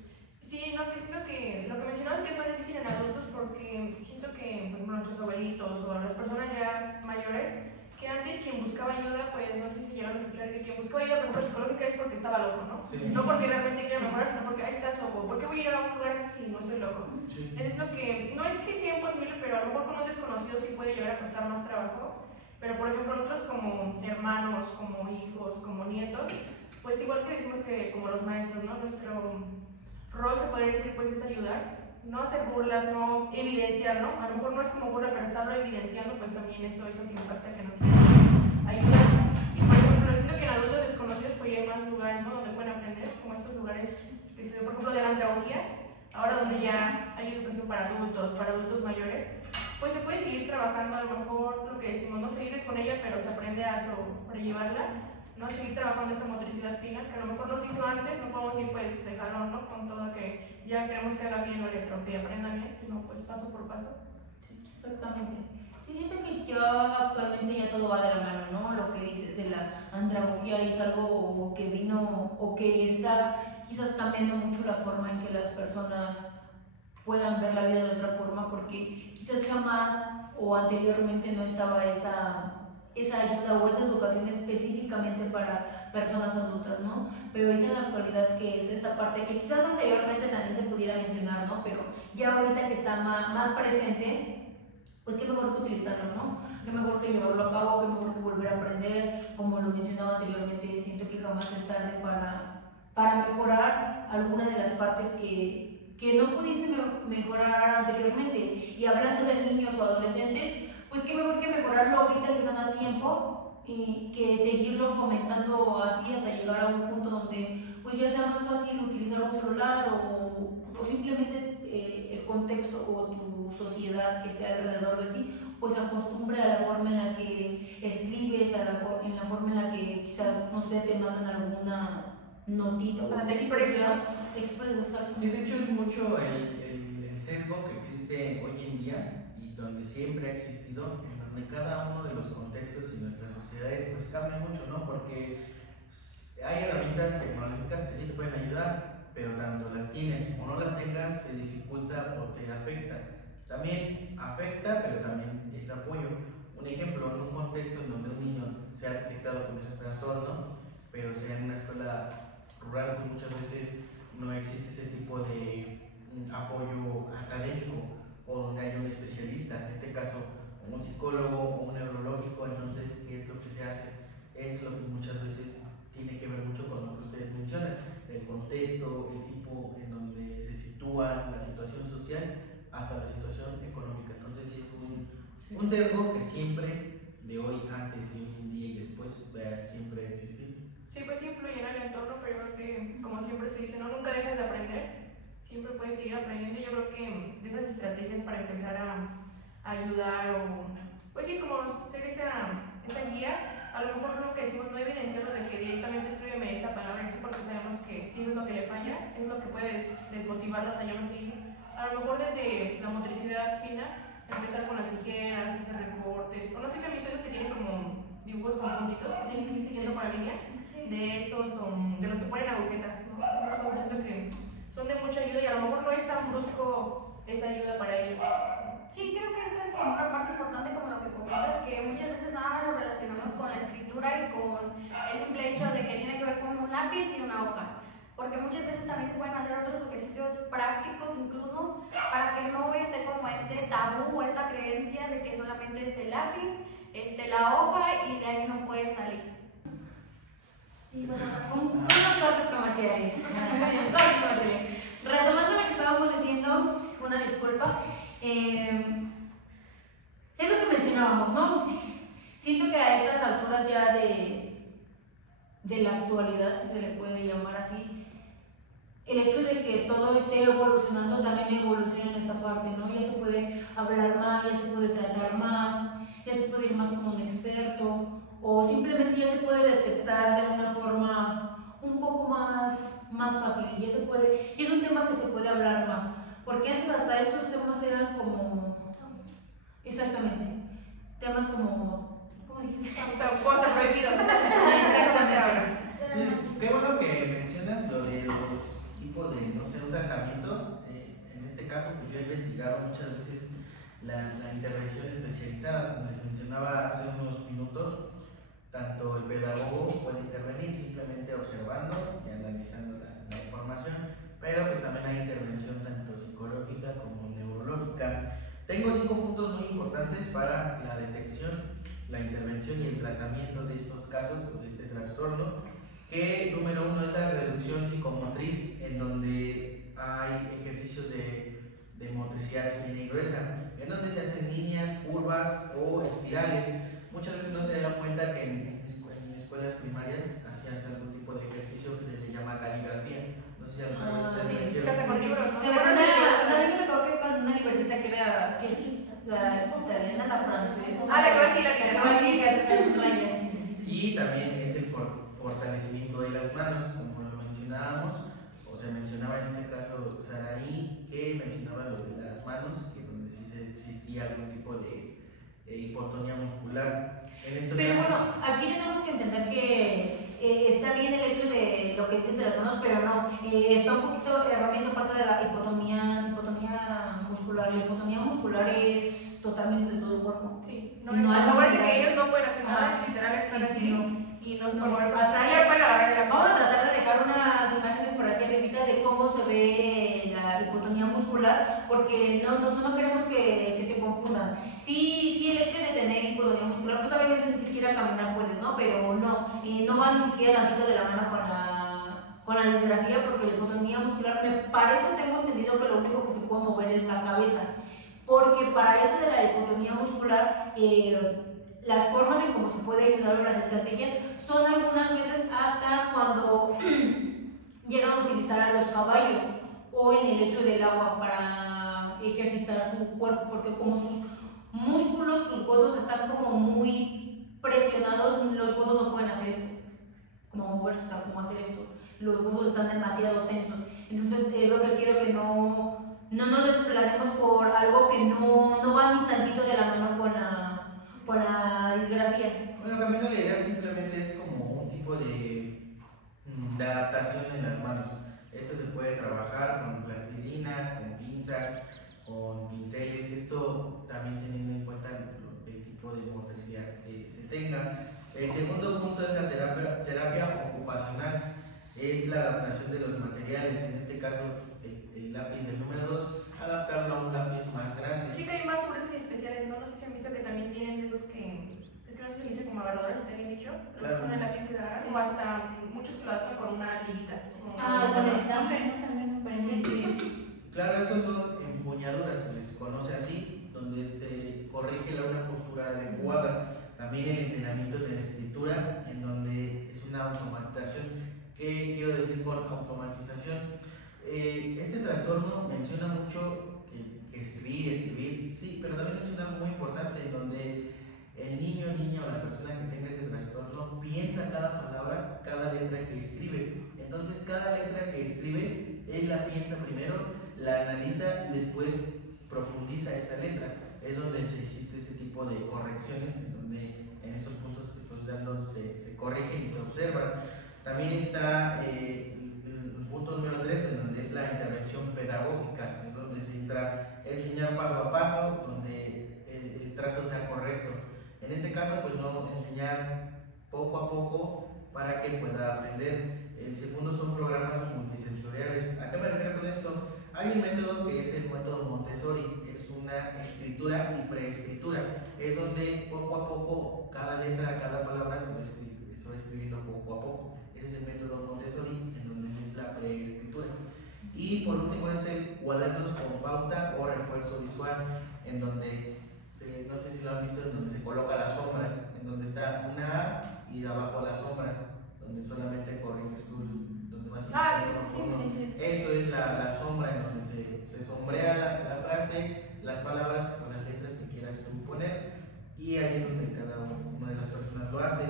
Sí, no, que siento que lo que mencionabas que es más difícil en adultos porque siento que pues, nuestros abuelitos o las personas ya mayores, que antes quien buscaba ayuda, pues no sé si llegaron a escuchar que quien buscaba ayuda por ejemplo psicológica es porque estaba loco, ¿no? Sí. No porque realmente quiera mejorar, sino porque ahí estás loco. ¿Por qué voy a ir a un lugar si no estoy loco? Sí. Es lo que, no es que sea imposible, pero a lo mejor con un desconocido sí puede llegar a costar más trabajo. Pero por ejemplo nosotros como hermanos, como hijos, como nietos, pues igual que decimos que como los maestros, ¿no? Nuestro rol se podría decir pues es ayudar, no hacer burlas, no evidenciar, ¿no? A lo mejor no es como burla, pero estarlo evidenciando, pues también eso es lo que impacta que no quieren ayudar. Y por ejemplo, siento que en adultos desconocidos pues ya hay más lugares, ¿no? Donde pueden aprender, como estos lugares, por ejemplo, de la andragogía, ahora donde ya hay educación para adultos mayores, pues se puede seguir trabajando, a lo mejor lo que decimos, no se vive con ella, pero se aprende a sobrellevarla, ¿no? Seguir trabajando esa motricidad fina, que a lo mejor no se hizo antes, no podemos ir pues de jalón, ¿no? Con todo que ya queremos que haga bien la letra o que aprenda bien, sino pues paso por paso. Sí, exactamente. Sí, siento que ya actualmente ya todo va de la mano, ¿no? Lo que dices de la andragogía es algo que vino o que está quizás cambiando mucho la forma en que las personas puedan ver la vida de otra forma, porque quizás jamás o anteriormente no estaba esa ayuda o esa educación específicamente para personas adultas, ¿no? Pero ahorita en la actualidad que es esta parte que quizás anteriormente también se pudiera mencionar, ¿no? Pero ya ahorita que está más presente, pues qué mejor que utilizarlo, ¿no? Qué mejor que llevarlo a cabo, qué mejor que volver a aprender, como lo mencionaba anteriormente, siento que jamás es tarde para mejorar alguna de las partes que no pudiste mejorar anteriormente. Y hablando de niños o adolescentes, pues qué mejor que mejorarlo ahorita que están a tiempo y que seguirlo fomentando así hasta llegar a un punto donde pues ya sea más fácil utilizar un celular o simplemente el contexto o tu sociedad que esté alrededor de ti pues acostumbre a la forma en la que escribes, en la forma en la que quizás, no sé, te mandan alguna notita o te expresas. Y de hecho es mucho el sesgo que existe hoy en día y donde siempre ha existido, en donde cada uno de los contextos y nuestras sociedades pues cambia mucho, ¿no? Porque hay herramientas tecnológicas que sí te pueden ayudar, pero tanto las tienes o no las tengas te dificulta o te afecta. También afecta, pero también es apoyo. Un ejemplo, en un contexto en donde un niño sea detectado con ese trastorno, pero sea en una escuela rural, pues muchas veces no existe ese tipo de apoyo académico o donde hay un especialista, en este caso un psicólogo o un neurológico. Entonces, ¿qué es lo que se hace? Es lo que muchas veces tiene que ver mucho con lo que ustedes mencionan, el contexto, el tipo en donde se sitúa la situación social hasta la situación económica. Entonces sí es un sesgo que siempre, de hoy, antes y hoy en día y después, siempre ha existido. Sí, pues sí influye en el entorno, pero yo creo que, como siempre se dice, ¿no? Nunca dejas de aprender, siempre puedes seguir aprendiendo. Yo creo que de esas estrategias para empezar a ayudar o, pues sí, como ser esa guía, a lo mejor lo que decimos no evidenciarlo de que directamente escríbeme esta palabra así, porque sabemos que si eso es lo que le falla, es lo que puede desmotivarlos a ya no seguir. A lo mejor desde la motricidad fina, empezar con las tijeras, hacer recortes, o no sé si han visto los que tienen como dibujos con puntitos, que tienen que ir siguiendo con la línea, de esos o de los que ponen agujetas, ¿no? Yo siento que son de mucha ayuda y a lo mejor no es tan brusco esa ayuda para ellos. Sí, creo que esta es como una parte importante como lo que comentas, que muchas veces nada más lo relacionamos con la escritura y con el simple hecho de que tiene que ver con un lápiz y una hoja. Porque muchas veces también se pueden hacer otros ejercicios prácticos incluso para que no esté como este tabú o esta creencia de que solamente es el lápiz, la hoja y de ahí no puede salir. Y bueno, unos cortes comerciales. Retomando lo que estábamos diciendo, una disculpa, es lo que mencionábamos, ¿no? Siento que a estas alturas ya de la actualidad, si se le puede llamar así, el hecho de que todo esté evolucionando también evoluciona en esta parte, ¿no? Ya se puede hablar más, ya se puede tratar más, ya se puede ir más como un experto, o simplemente ya se puede detectar de una forma un poco más fácil, y ya se puede, y es un tema que se puede hablar más, porque antes hasta estos temas eran como, exactamente, temas como, ¿cómo dijiste? Cuánto prohibido. Exactamente. Sí, qué bueno que mencionas lo de los tipos de, no sé, un tratamiento. En este caso, pues yo he investigado muchas veces la intervención especializada, como les mencionaba hace unos minutos. Tanto el pedagogo puede intervenir simplemente observando y analizando la información, pero pues también hay intervención tanto psicológica como neurológica. Tengo 5 puntos muy importantes para la detección, la intervención y el tratamiento de estos casos, pues, de este trastorno. Que número 1 es la reducción psicomotriz, en donde hay ejercicios de motricidad fina y gruesa, en donde se hacen líneas, curvas o espirales. Muchas veces no se dan cuenta que en escuelas primarias hacías algún tipo de ejercicio que se le llama caligrafía. No sé si alguna vez ustedes lo hicieron. Hasta con libros, ¿no? Una vez me tocó que con una libretita que era, que sí, la italiana, la francesa. Ah, la clásica, Y también es el fortalecimiento de las manos, como lo mencionábamos, o se mencionaba en este caso Saraí, que mencionaba lo de las manos, que donde sí existía algún tipo de hipotonía muscular. En este Pero caso, bueno, aquí tenemos que entender que está bien el hecho de lo que dices de las manos, pero no, está un poquito errónea esa parte de la hipotonía muscular. La hipotonía muscular es totalmente de todo el cuerpo. Sí, no, No hay acuérdate manera. que ellos no pueden hacer nada, Ajá. literal están Sí, así sí, no. y no se No, pueden mover. hasta Hasta ahí. pueden agarrar la Vamos a tratar de dejar unas imágenes por aquí arribita de cómo se ve la hipotonía muscular, porque nosotros no queremos que se confundan. Sí, el hecho de tener hipotonía muscular, pues obviamente ni siquiera caminar puedes, ¿no? Pero no va ni siquiera tantito de la mano con la disgrafía, porque la hipotonía muscular, para eso tengo entendido que lo único que se puede mover es la cabeza, porque para eso de la hipotonía muscular, las formas en cómo se puede ayudar o las estrategias son algunas veces hasta cuando llegan a utilizar a los caballos o en el lecho del agua para ejercitar su cuerpo, porque como sus músculos, sus huesos están como muy presionados, los huesos no pueden hacer esto, como moverse, o sea, como hacer esto, los huesos están demasiado tensos. Entonces es lo que quiero que no nos desplacemos por algo que no va ni tantito de la mano con la disgrafía. bueno, Ramiro, la idea simplemente es como un tipo de adaptación en las manos. Eso se puede trabajar con plastilina, con pinzas, con pinceles. Esto también teniendo en cuenta el tipo de motricidad que se tenga. El segundo punto es la terapia ocupacional. Es la adaptación de los materiales. En este caso, el lápiz del número 2, adaptarlo a un lápiz más grande. Sí que hay más sobresos y especiales, ¿no? No sé si han visto que también tienen esos que... Es que no sé si se dice como agarradores, ¿está bien dicho? Los que son en las que agarran, o hasta muchos que lo adaptan con una liguita. como una- Con estambre, ¿no? También me parece. Claro, estos son empuñaduras, se les conoce así, donde se corrige una postura adecuada. También el entrenamiento de la escritura, en donde es una automatización. ¿Qué quiero decir con automatización? Este trastorno menciona mucho que escribir, sí, pero también menciona algo muy importante, en donde el niño, niña o la persona que tenga ese trastorno piensa cada palabra, cada letra que escribe. Entonces, cada letra que escribe, él la piensa primero, la analiza y después profundiza esa letra. Es donde existe ese tipo de correcciones, en donde en esos puntos que estoy dando se corrigen y se observan. También está el punto número 3, en donde es la intervención pedagógica, en donde se entra enseñar paso a paso, donde el trazo sea correcto. En este caso, pues no enseñar poco a poco para que pueda aprender. El segundo son programas multisensoriales. ¿A qué me refiero con esto? Hay un método que es el método Montessori, es una escritura y preescritura. Es donde poco a poco cada letra, cada palabra se va escribiendo poco a poco. Ese es el método Montessori, en donde es la preescritura. Y por último es el cuadernos con pauta o refuerzo visual, en donde no sé si lo han visto, en donde se coloca la sombra, en donde está una A y abajo la sombra, donde solamente corriges tú, donde vas a sí. Eso es la sombra, en donde se sombrea la frase, las palabras o las letras que quieras tú poner, y ahí es donde cada una de las personas lo hace.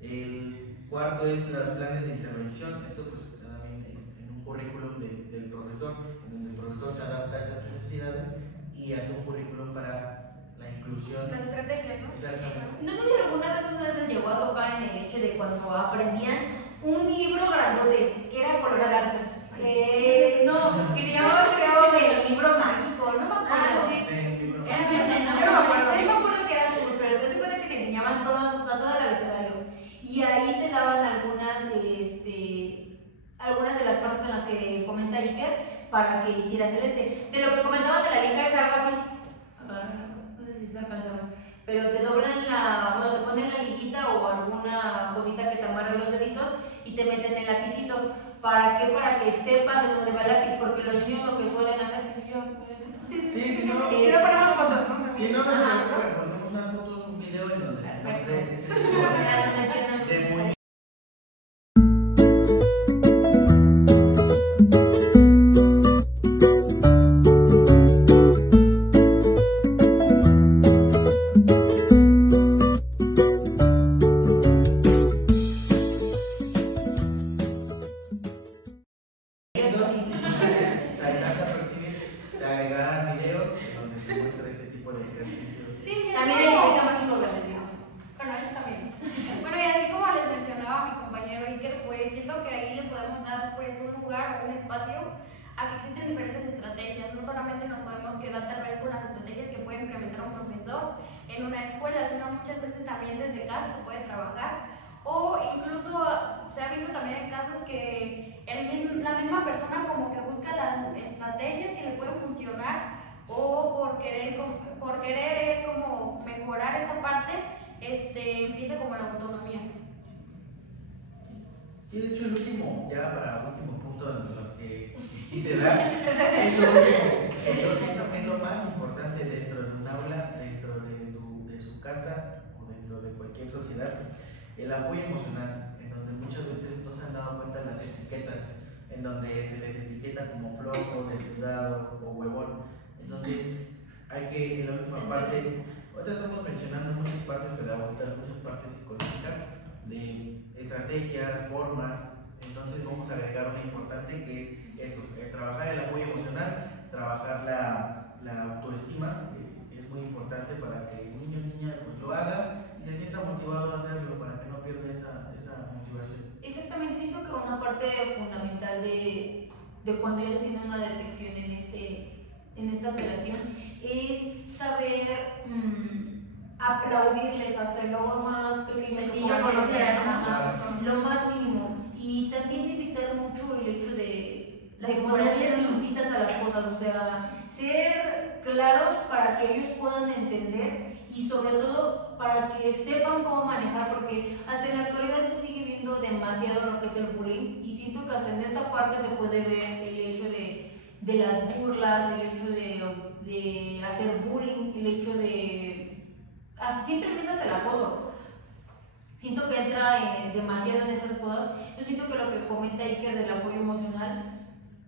El cuarto es los planes de intervención. Esto pues también en un currículum del profesor, en donde el profesor se adapta a esas necesidades y hace un currículum para la inclusión. Las estrategias, ¿no? Exactamente. No sé si alguna vez ustedes les llegó a tocar en el hecho de cuando aprendían un libro grandote que era colorado. No, que se llamaba, creo, el libro mágico, no me acuerdo. Sí, un libro. Era verde, no, yo no me acuerdo. Yo me acuerdo que era azul, pero te das cuenta que te enseñaban todo el abecedario. Y ahí te daban algunas de las partes en las que comenta Iker para que hicieras de lo que comentaban de la liga es algo así. No sé si se alcanzaron. Pero te doblan te ponen la liguita o alguna cosita que te amarre los deditos y te meten el lapicito. ¿Para qué? Para que sepas en dónde va el lápiz, porque los niños lo que suelen hacer. Sí, no. Si no ponemos fotos, ¿no? Si no, no se preocupen, ponemos unas fotos, un video en donde se muestre ese tipo de movimiento. agregarán videos donde se muestra ese tipo de ejercicios. Sí, También es hay como- libreta mágico que les digo. Bueno, eso también. Bueno, y así como les mencionaba mi compañero Iker, pues siento que ahí le podemos dar pues un lugar o un espacio a que existen diferentes estrategias. No solamente nos podemos quedar tal vez con las estrategias que puede implementar un profesor en una escuela, sino muchas veces también desde casa se puede trabajar. O incluso se ha visto también en casos que la misma persona como que busca las estrategias que le pueden funcionar o por querer como mejorar esta parte, empieza como la autonomía. Sí, de hecho el último, ya para último punto de los que quise dar, es lo último que yo siento que es lo más importante dentro de un aula, dentro de su casa o dentro de cualquier sociedad, el apoyo emocional, en donde muchas veces no se han dado cuenta las etiquetas, en donde se les etiqueta como flojo, descuidado o huevón. Entonces, hay que, en la última parte, ahorita estamos mencionando muchas partes pedagógicas, muchas partes psicológicas, de estrategias, formas. Entonces, vamos a agregar una importante que es eso: trabajar el apoyo emocional, trabajar la autoestima. Es muy importante para que el niño o niña pues, lo haga y se sienta motivado a hacerlo, para que no pierda esa motivación. Exactamente, siento que una parte fundamental de cuando ya se tiene una detección en esta alteración es saber aplaudirles hasta el logro más pequeño, como que sea, lo más mínimo. Y también evitar mucho el hecho de ponerle pincitas a las cosas, o sea, ser claros para que ellos puedan entender y sobre todo para que sepan cómo manejar, porque hasta en la actualidad se sigue viendo demasiado lo que es el bullying y siento que hasta en esta parte se puede ver el hecho de las burlas, el hecho de hacer bullying, el hecho de hasta simplemente hasta el acoso. Siento que entra demasiado en esas cosas. Yo siento que lo que comenta Iker del apoyo emocional,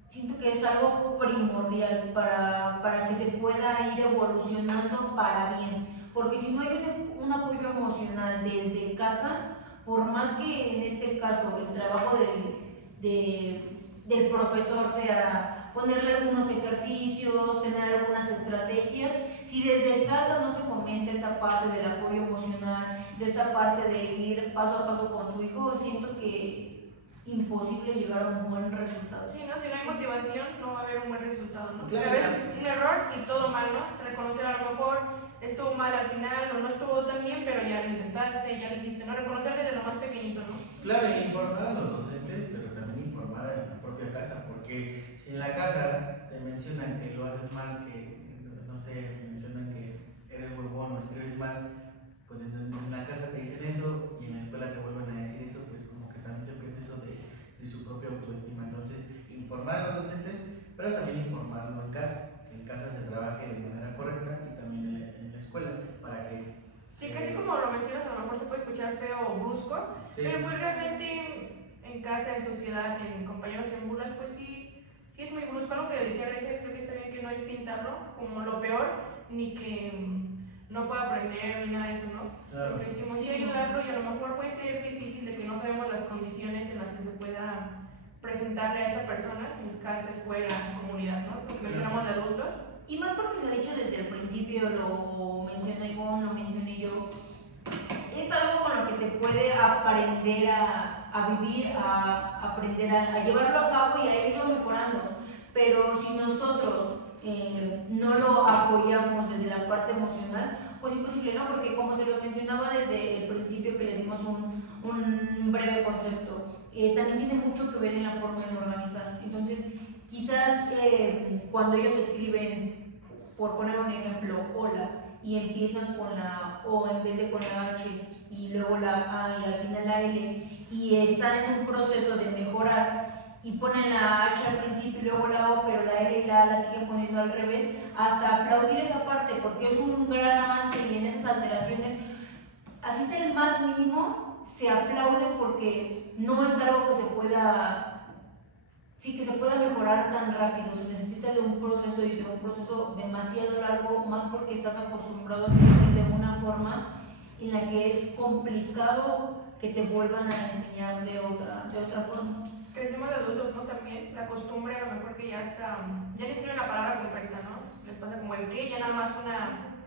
siento que es algo primordial para que se pueda ir evolucionando para bien. Porque si no hay un apoyo emocional desde casa, por más que en este caso el trabajo del profesor sea ponerle algunos ejercicios, tener algunas estrategias, si desde casa no se fomenta esta parte del apoyo emocional, de esta parte de ir paso a paso con tu hijo, siento que imposible llegar a un buen resultado. Sí, ¿no? Si no hay motivación, no va a haber un buen resultado, ¿no? Claro. A veces un error y todo mal, ¿no? Reconocer a lo mejor estuvo mal al final o no estuvo tan bien, pero ya lo intentaste, ya lo hiciste, ¿no? Reconocer desde lo más pequeñito, ¿no? Claro, y informar a los docentes, pero también informar a la propia casa, porque si en la casa te mencionan que lo haces mal, que no sé, mencionan que eres huevón o escribes mal, pues en la casa te dicen eso y en la escuela te vuelven a decir eso, pues como que también se pierde eso de su propia autoestima. Entonces, informar a los docentes, pero también informarlo en casa, que en casa se trabaje de manera correcta y también en la escuela, para que... Sí, casi como lo mencionas, a lo mejor se puede escuchar feo o brusco, Sí. pero pues realmente en casa, en sociedad, en compañeros, en burlas, pues sí es muy brusco. Lo que decía Grecia, creo que está bien que no es pintarlo como lo peor, ni que no pueda aprender ni nada de eso, ¿no? Claro. Porque decimos sí ayudarlo y a lo mejor puede ser difícil de que no sabemos las condiciones en las que se pueda presentarle a esa persona, en casa, escuela, comunidad, ¿no? Porque mencionamos de adultos. Y más porque se ha dicho desde el principio, lo menciona Ivonne, lo mencioné yo, es algo con lo que se puede aprender a vivir, a aprender a llevarlo a cabo y a irlo mejorando. Pero si nosotros no lo apoyamos desde la parte emocional, pues imposible, ¿no? Porque como se los mencionaba desde el principio que les dimos un breve concepto, también tiene mucho que ver en la forma de organizar. Entonces, quizás cuando ellos escriben, por poner un ejemplo, hola, y empiezan con la O en vez de con la H, y luego la A y al final la L, y están en un proceso de mejorar, y ponen la H al principio y luego la O, pero la L y la A la siguen poniendo al revés, hasta aplaudir esa parte, porque es un gran avance y en esas alteraciones, así sea el más mínimo, se aplaude porque no es algo que se pueda... Sí, que se pueda mejorar tan rápido, se necesita de un proceso y de un proceso demasiado largo, más porque estás acostumbrado a vivir de una forma en la que es complicado que te vuelvan a enseñar de otra forma. que decimos de adultos, ¿no? También la costumbre, a lo mejor que ya está, ya ni escriben la palabra completa, ¿no? Les pasa como el que, ya nada más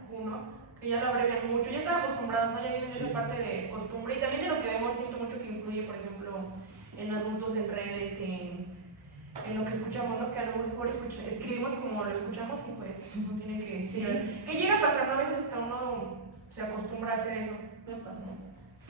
uno, que ya lo abrevian mucho, ya están acostumbrados, ¿no? Ya vienen de esa parte de costumbre y también de lo que vemos, siento mucho que influye, por ejemplo, en adultos, en redes, en lo que escuchamos, ¿no? Que a lo mejor escribimos como lo escuchamos y pues no tiene que... Sí. Que llega a pasar, ¿no? A veces hasta uno se acostumbra a hacer eso. Me pasa.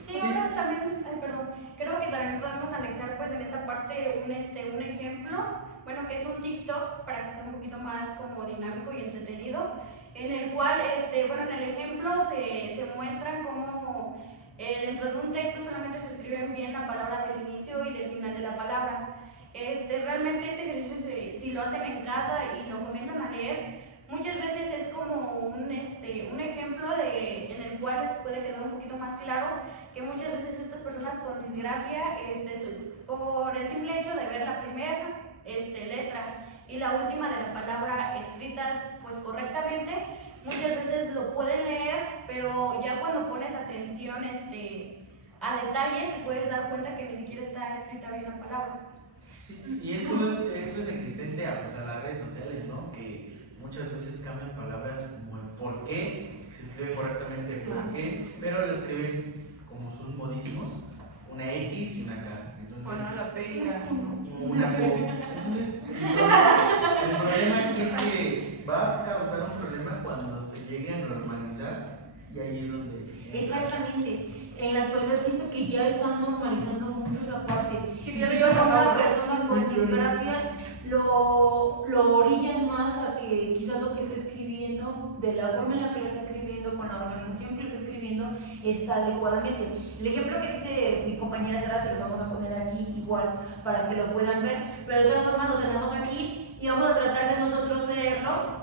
Sí, ahora también, perdón, creo que también podemos anexar pues en esta parte un ejemplo, bueno, que es un TikTok para que sea un poquito más como dinámico y entretenido, en el cual, bueno, en el ejemplo se muestran cómo dentro de un texto solamente se escriben bien la palabra del inicio y del final de la palabra. Realmente este ejercicio, si lo hacen en casa y lo comienzan a leer, muchas veces es como un ejemplo en el cual les puede quedar un poquito más claro que muchas veces estas personas con disgrafia, por el simple hecho de ver la primera letra y la última de la palabra escritas pues correctamente, muchas veces lo pueden leer, pero ya cuando pones atención a detalle te puedes dar cuenta que ni siquiera está escrita bien la palabra. Sí, y esto es existente a las redes sociales, ¿no? Que muchas veces cambian palabras como el por qué, se escribe correctamente el por qué, pero lo escriben como sus modismos, una X y una K. Entonces, Bueno, la pega. una Q. Entonces, el problema aquí es que va a causar un problema cuando se llegue a normalizar y ahí es donde... Exactamente. En la actualidad siento que ya están normalizando mucho esa parte. Sí, Si ya ves lo a una acabo. persona con disgrafia, lo orillan más a que quizás lo que está escribiendo, de la forma en la que lo está escribiendo, con la organización que lo está escribiendo, está adecuadamente. El ejemplo que dice mi compañera Sara se lo vamos a poner aquí igual para que lo puedan ver, pero de todas formas lo tenemos aquí y vamos a tratar de nosotros leerlo.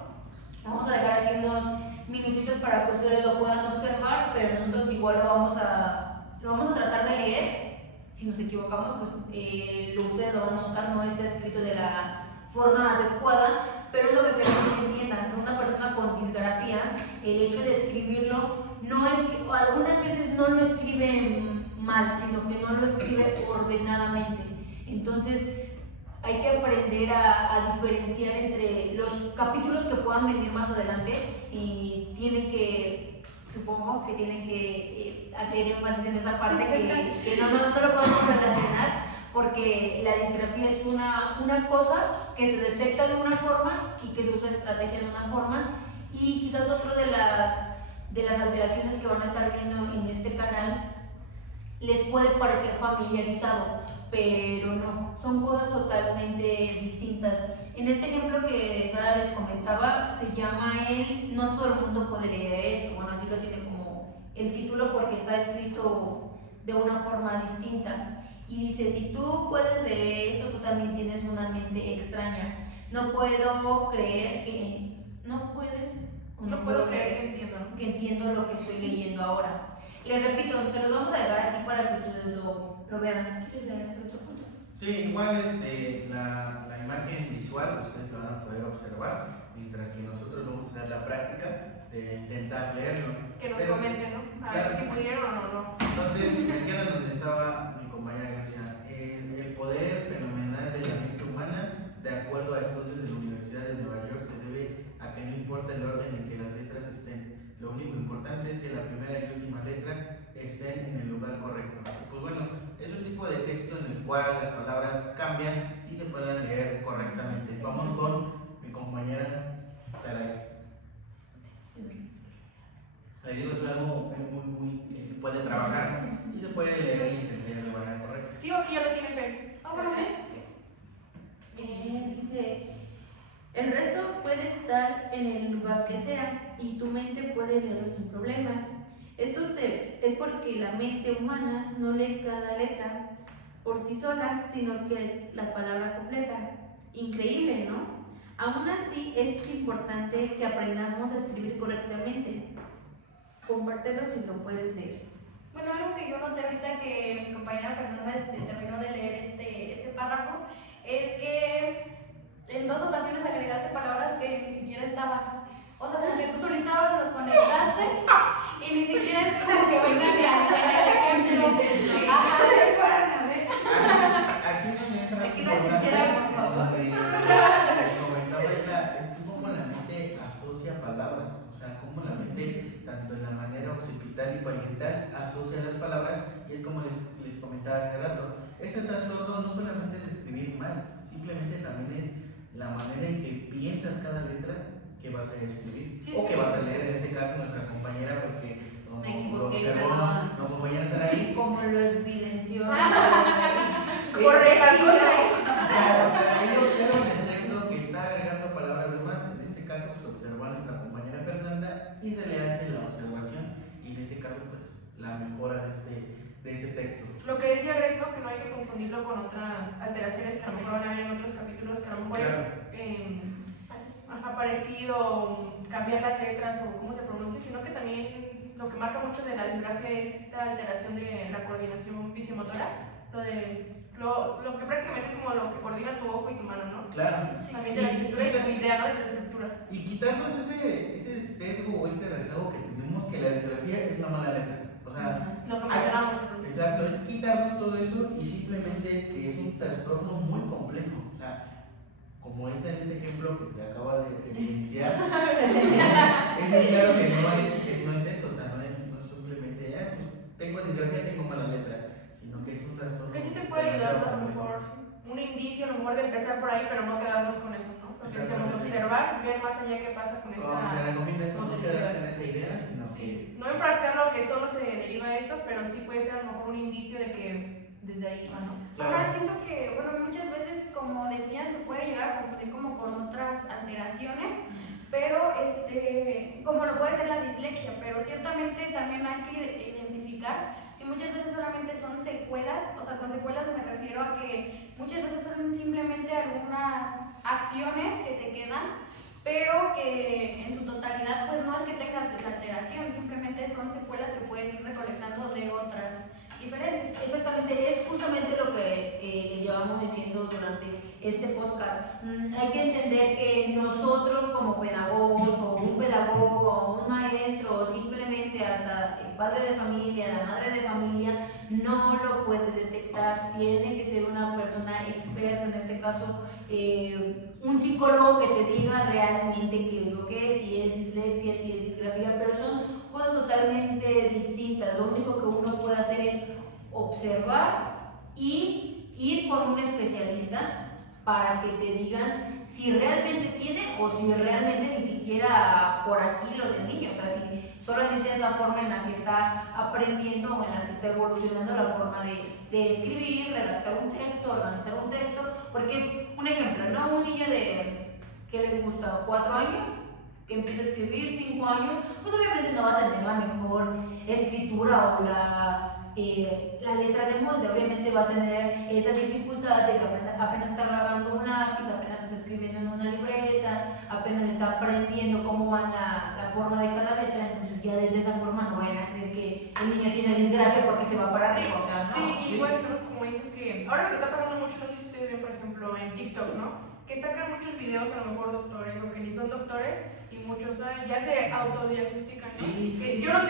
Vamos a dejar aquí unos minutitos para que ustedes lo puedan observar, pero nosotros igual lo vamos a tratar de leer. Si nos equivocamos, pues ustedes lo van a notar, no está escrito de la forma adecuada, pero es lo que queremos que entiendan, que una persona con disgrafía, el hecho de escribirlo, no es que, algunas veces no lo escribe mal, sino que no lo escribe ordenadamente. Entonces, hay que aprender a diferenciar entre los capítulos que puedan venir más adelante y tienen que, supongo que tienen que hacer énfasis en esa parte que no lo podemos relacionar, porque la disgrafía es una cosa que se detecta de una forma y que se usa estrategia de una forma, y quizás otro de las alteraciones que van a estar viendo en este canal les puede parecer familiarizado, pero no, son cosas totalmente distintas. En este ejemplo que Sara les comentaba, se llama No todo el mundo puede leer esto. Bueno, así lo tiene como el título porque está escrito de una forma distinta. Y dice, si tú puedes leer esto, tú también tienes una mente extraña. No puedo creer que... No puedes... No puedo creer que entiendo, ¿no? Que entiendo lo que estoy leyendo ahora. Les repito, se los vamos a dejar aquí para que ustedes lo vean. ¿Quieres leer ese otro punto? Sí, igual la imagen visual ustedes la van a poder observar, mientras que nosotros vamos a hacer la práctica de intentar leerlo. Que nos comenten, ¿no? A claro, ver si pudieron o no. Entonces, me quedo donde estaba mi compañera Grecia. El poder fenomenal de la mente humana, de acuerdo a estudios de la Universidad de Nueva York, se debe a que no importa el orden en que las letras estén. Lo único importante es que la primera y última letra estén en el lugar correcto. Pues bueno, es un tipo de texto en el cual las palabras cambian y se pueden leer correctamente. Vamos con mi compañera Saray. Les digo, es algo muy que se puede trabajar y se puede leer y entender de manera correcta. Sí, aquí ya lo tienen, Ben. Ah, bueno, sí. Dice, el resto puede estar en el lugar que sea y tu mente puede leerlo sin problema. Esto es porque la mente humana no lee cada letra por sí sola, sino que la palabra completa. Increíble, ¿no? Aún así es importante que aprendamos a escribir correctamente. Compártelo si lo puedes leer. Bueno, algo que yo noté ahorita que mi compañera Fernanda terminó de leer este párrafo es que en 2 ocasiones agregaste palabras que ni siquiera estaban. O sea, como que tú solita las conectaste y ni siquiera es como que vengan en el ejemplo. Ajá. Aquí no me entra Aquí la sincera, por favor. donde les comentaba es cómo la mente asocia palabras, o sea, cómo la mente, tanto en la manera occipital y parietal, asocia las palabras, y es como les comentaba hace rato. Ese trastorno no solamente es escribir mal, simplemente también es la manera en que piensas cada letra que vas a escribir, Sí, o sí. que vas a leer. En este caso, nuestra compañera, pues que no, Me equivoqué, observó, perdón. no compañera Saraí. Como lo evidenció. Correcto. O sea, ella observa en el texto que está agregando palabras de más. En este caso, pues observó a nuestra compañera Fernanda y se le hace la observación, y en este caso, pues la mejora de este texto. Lo que decía Greg, ¿no? Que no hay que confundirlo con otras alteraciones que a lo mejor van a ver en otros capítulos, que a lo mejor Claro. ha aparecido cambiar las letras o cómo se pronuncia, sino que también lo que marca mucho de la disgrafia es esta alteración de la coordinación visiomotora, lo que prácticamente es como lo que coordina tu ojo y tu mano, ¿no? Claro. También de la escritura y tu idea, ¿no? De la estructura. Y quitarnos ese sesgo o ese rezago que tenemos, que la disgrafía es una mala letra. O sea, Lo que mencionamos. exacto, es quitarnos todo eso y simplemente que es un trastorno muy complejo. O sea, como en este ejemplo que se acaba de evidenciar, es muy claro que no es eso. O sea, no es simplemente, pues tengo disgrafía, tengo mala letra, sino que es un trastorno. Que sí te puede ayudar a lo mejor un indicio, a lo mejor de empezar por ahí, pero no quedarnos con eso, ¿no? Porque tenemos que observar, ver más allá qué pasa con Como se esta. recomienda eso, no quedarse en esa idea, sino que. No enfrascarlo que solo se deriva de eso, pero sí puede ser a lo mejor un indicio de que desde ahí va, ¿no? Ahora siento que, bueno, muchas veces, como decían, se puede llegar a confundir como con otras alteraciones, pero como lo puede ser la dislexia, pero ciertamente también hay que identificar si muchas veces solamente son secuelas. O sea, con secuelas me refiero a que muchas veces son simplemente algunas acciones que se quedan, pero que en su totalidad pues no es que tengas la alteración, simplemente son secuelas que puedes ir recolectando de otras diferentes. Exactamente, es justamente lo que les llevamos diciendo durante este podcast. Hay que entender que nosotros como pedagogos, o un pedagogo, o un maestro, o simplemente hasta el padre de familia, la madre de familia, no lo puede detectar. Tiene que ser una persona experta, en este caso un psicólogo que te diga realmente qué es lo que es, si es dislexia, si es disgrafía, pero son cosas totalmente distintas. Lo único que uno puede hacer es observar y ir con un especialista para que te digan si realmente tiene o si realmente ni siquiera por aquí lo del niño. O sea, si solamente es la forma en la que está aprendiendo o en la que está evolucionando la forma de escribir, redactar un texto, organizar un texto. Porque, un ejemplo, ¿no? Un niño de, ¿qué les gusta? 4 años, que empieza a escribir, 5 años, pues obviamente no va a tener la mejor escritura o la letra de molde. Obviamente va a tener esa dificultad de que apenas está agarrando un lápiz, apenas está escribiendo en una libreta, apenas está aprendiendo cómo va la forma de cada letra. Entonces ya desde esa forma no vayan a creer que el niño tiene disgracia porque se va para arriba, o sea, no. Sí, igual, ¿no? Como dices que ahora lo que está pasando mucho, no sé si ustedes ven, por ejemplo, en TikTok, ¿no? Que sacan muchos videos, a lo mejor doctores o que ni son doctores, y muchos ya se autodiagnostican, ¿no? Sí, Que sí. yo no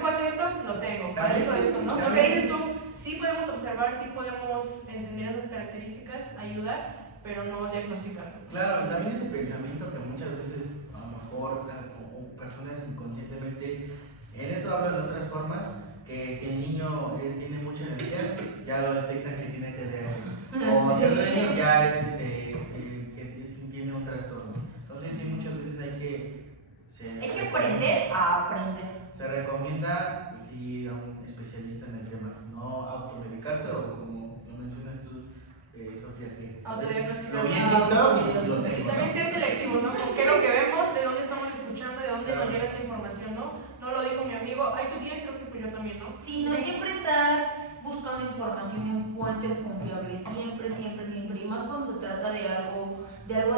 puedo hacer esto, lo tengo, padezco esto, ¿no? Lo que dices tú, sí podemos observar, sí podemos entender esas características, ayudar, pero no diagnosticar. Claro, también ese pensamiento que muchas veces a lo mejor como personas inconscientemente, en eso hablan de otras formas, que si el niño tiene mucha energía, ya lo detectan que tiene TDAH. O si el niño ya es que tiene un trastorno. Entonces sí, muchas veces Hay que aprender a aprender. Se recomienda pues, ir a un especialista en el tema, no automedicarse o como lo mencionas tú, Sofía, que Autodiagnosticar. lo vi en TikTok y pues lo Y tengo. también ser selectivo, ¿no? Con qué es lo que vemos, de dónde estamos escuchando, de dónde nos llega esta información, ¿no? No lo dijo mi amigo, ay, tú tienes, creo que pues yo también, ¿no? Sí, no siempre estar buscando información en fuentes confiables, siempre, y más cuando se trata de algo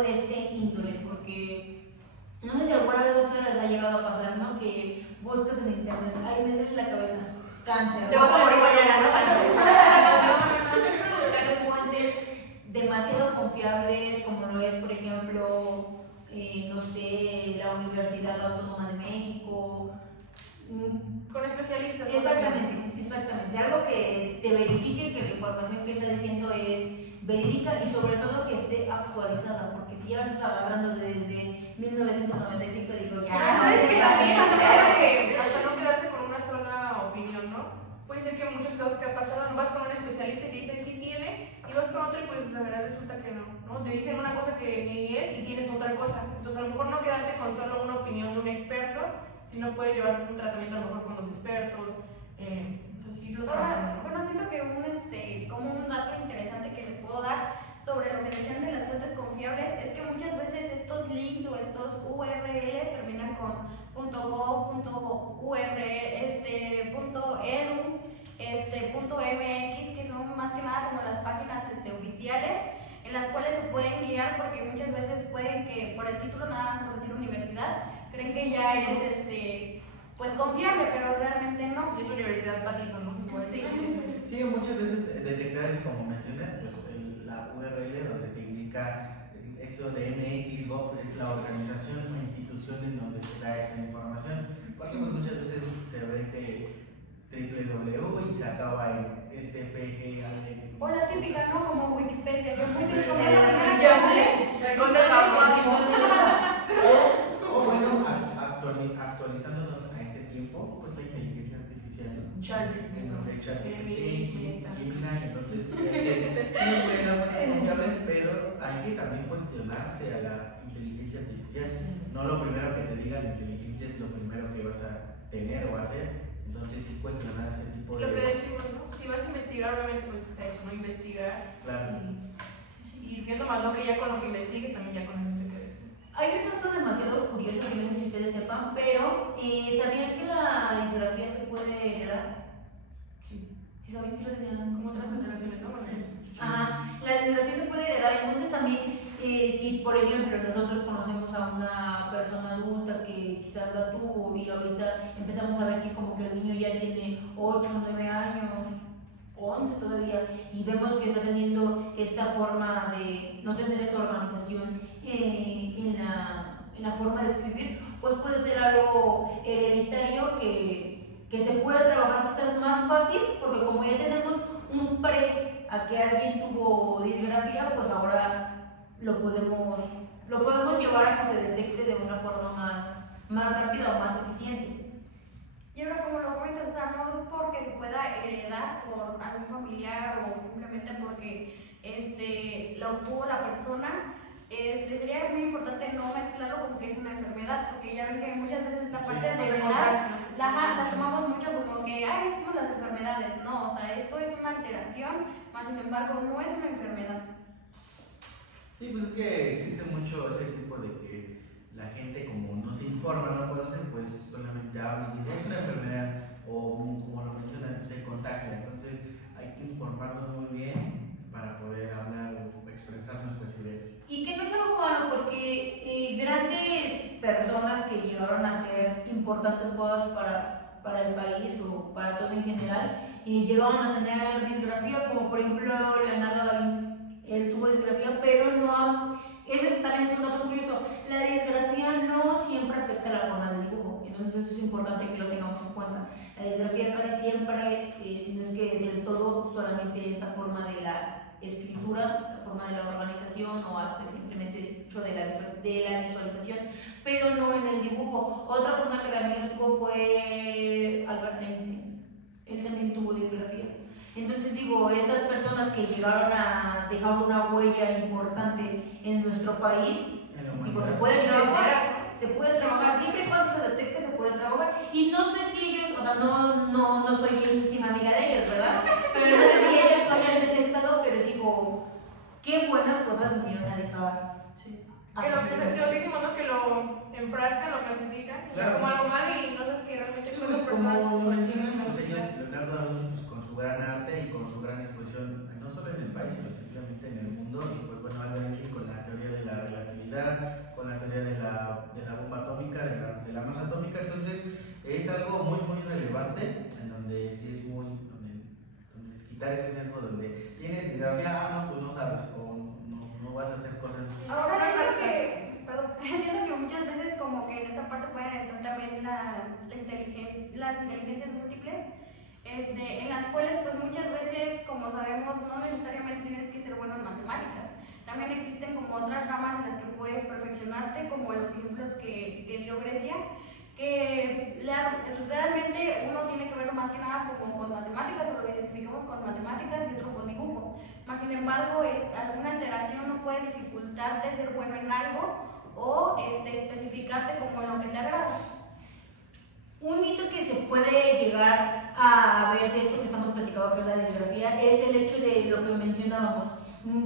de este índole, porque no sé si alguna vez a ustedes les ha llegado a pasar, ¿no? Que buscas en internet, ay, me duele la cabeza, cáncer. Te vas a morir mañana, ¿no? No, siempre buscar en fuentes demasiado confiables, como lo es, por ejemplo, no sé, la Universidad Autónoma de México. Con especialistas. ¿no? Exactamente. Algo que te verifique que la información que está diciendo es verídica y sobre todo que esté actualizada, porque si ya estás agarrando desde 1995, digo, ya. ¿Sabes qué? También hasta no quedarse con una sola opinión, ¿no? Puede ser que en muchos casos que ha pasado, vas con un especialista y te dicen sí tiene, y vas con otro y pues la verdad resulta que no, ¿no? Te dicen una cosa que ni es y tienes otra cosa. Entonces a lo mejor no quedarte con solo una opinión de un experto, sino puedes llevar un tratamiento a lo mejor con los expertos, irlo trabajando. Bueno, siento que como un dato interesante que les puedo dar sobre lo que decían de las fuentes confiables es que muchas veces estos links o estos URL terminan con .gov, .edu, .mx, que son más que nada como las páginas oficiales en las cuales se pueden guiar, porque muchas veces pueden que por el título nada más por decir universidad creen que ya es pues confiable, pero realmente no. Es universidad patito, ¿no? Sí. Sí, muchas veces detectar, como mencionas, pues la URL donde te indica eso de MX.gov es la organización o institución en donde se da esa información. Porque pues, muchas veces se ve que www y se acaba en SPG. O la típica, ¿no? Como Wikipedia, que muchos como Ya la primera que sale. me conté O bueno, actualizándonos a este tiempo, pues la inteligencia artificial, ¿no? En donde ChatGPT, Gemini, entonces sí nos pueden dar fuentes confiables, pero hay que también cuestionarse a la inteligencia artificial. No lo primero que te diga la inteligencia es lo primero que vas a tener o hacer, entonces sí cuestionar ese tipo de... Lo que decimos, ¿no? Si vas a investigar, obviamente pues está eso, ¿no? Investigar. Claro. Y ir viendo más lo que ya con lo que investigues, también ya con eso te quedes. Hay un dato demasiado curioso que no sé si ustedes sepan, pero ¿sabían que la disgrafía se puede heredar? Sí. ¿Sí sabían si lo tenían? Como otras generaciones, ¿no? Ajá, la disgrafía se puede heredar, entonces también si por ejemplo nosotros conocemos a una persona adulta que quizás la tuvo y ahorita empezamos a ver que como que el niño ya tiene 8, 9 años, 11 todavía, y vemos que está teniendo esta forma de no tener esa organización en la forma de escribir, pues puede ser algo hereditario que se puede trabajar quizás más fácil, porque como ya tenemos un pre a que alguien tuvo disgrafía, pues ahora lo podemos llevar a que se detecte de una forma más rápida o más eficiente. Y ahora como lo comentas, o sea, no es porque se pueda heredar por algún familiar o simplemente porque la obtuvo la persona, sería muy importante no mezclarlo con que es una enfermedad, porque ya ven que muchas veces la parte de heredar la tomamos mucho como que, es como las enfermedades, no, o sea, esto es una alteración, más sin embargo no es una enfermedad. Sí, pues es que existe mucho ese tipo de que la gente como no se informa, no conoce, pues solamente habla y dice es una enfermedad o como lo mencionan, se contagia. Entonces hay que informarnos muy bien para poder hablar o expresar nuestras ideas. Y que no es algo malo porque grandes personas que llegaron a hacer importantes cosas para el país o para todo en general llegaron a tener disgrafía, como por ejemplo Leonardo da Vinci. Él tuvo disgrafía, pero ese también es un dato curioso, la disgrafía no siempre afecta la forma del dibujo, entonces eso es importante que lo tengamos en cuenta. La disgrafía casi siempre, si no es que del todo, solamente es la forma de la escritura, la forma de la organización o hasta simplemente el hecho de la visualización, pero no en el dibujo. Otra persona que también lo tuvo fue Albert Einstein, él también tuvo disgrafía. Entonces digo, estas personas que llegaron a dejar una huella importante en nuestro país, digo, se puede trabajar, siempre y cuando se detecte se puede trabajar. Y no sé si ellos, o sea, no soy íntima amiga de ellos, ¿verdad? Pero no sé si ellos lo hayan detectado, pero digo, qué buenas cosas vinieron a dejar. Sí. Que lo que dijimos, ¿no? Que lo enfrascan, lo clasifican, Claro. como algo malo y no sabes que realmente Sí, son pues, las personas. como mencionan los señores Leonardo da Vinci, pues, con su gran arte y con su gran exposición, no solo en el país, sino simplemente en el mundo. Y pues bueno, Albert Einstein con la teoría de la relatividad, con la teoría de la bomba atómica, de la masa atómica. Entonces es algo muy muy relevante, en donde sí es muy, donde quitar ese sesgo donde tienes disgrafía, no, pues no sabes, o no vas a hacer cosas. Ahora siento que muchas veces como que en esta parte pueden entrar también las inteligencias múltiples, En las escuelas, pues muchas veces, como sabemos, no necesariamente tienes que ser bueno en matemáticas. También existen como otras ramas en las que puedes perfeccionarte, como los ejemplos que dio Grecia, que realmente uno tiene que ver más que nada como con matemáticas, o lo identificamos con matemáticas y otro con dibujo. Más sin embargo, alguna alteración no puede dificultarte ser bueno en algo o especificarte como lo que te agrada. Un mito que se puede llegar a ver de esto que estamos platicando, que es la disgrafía, es el hecho de lo que mencionábamos,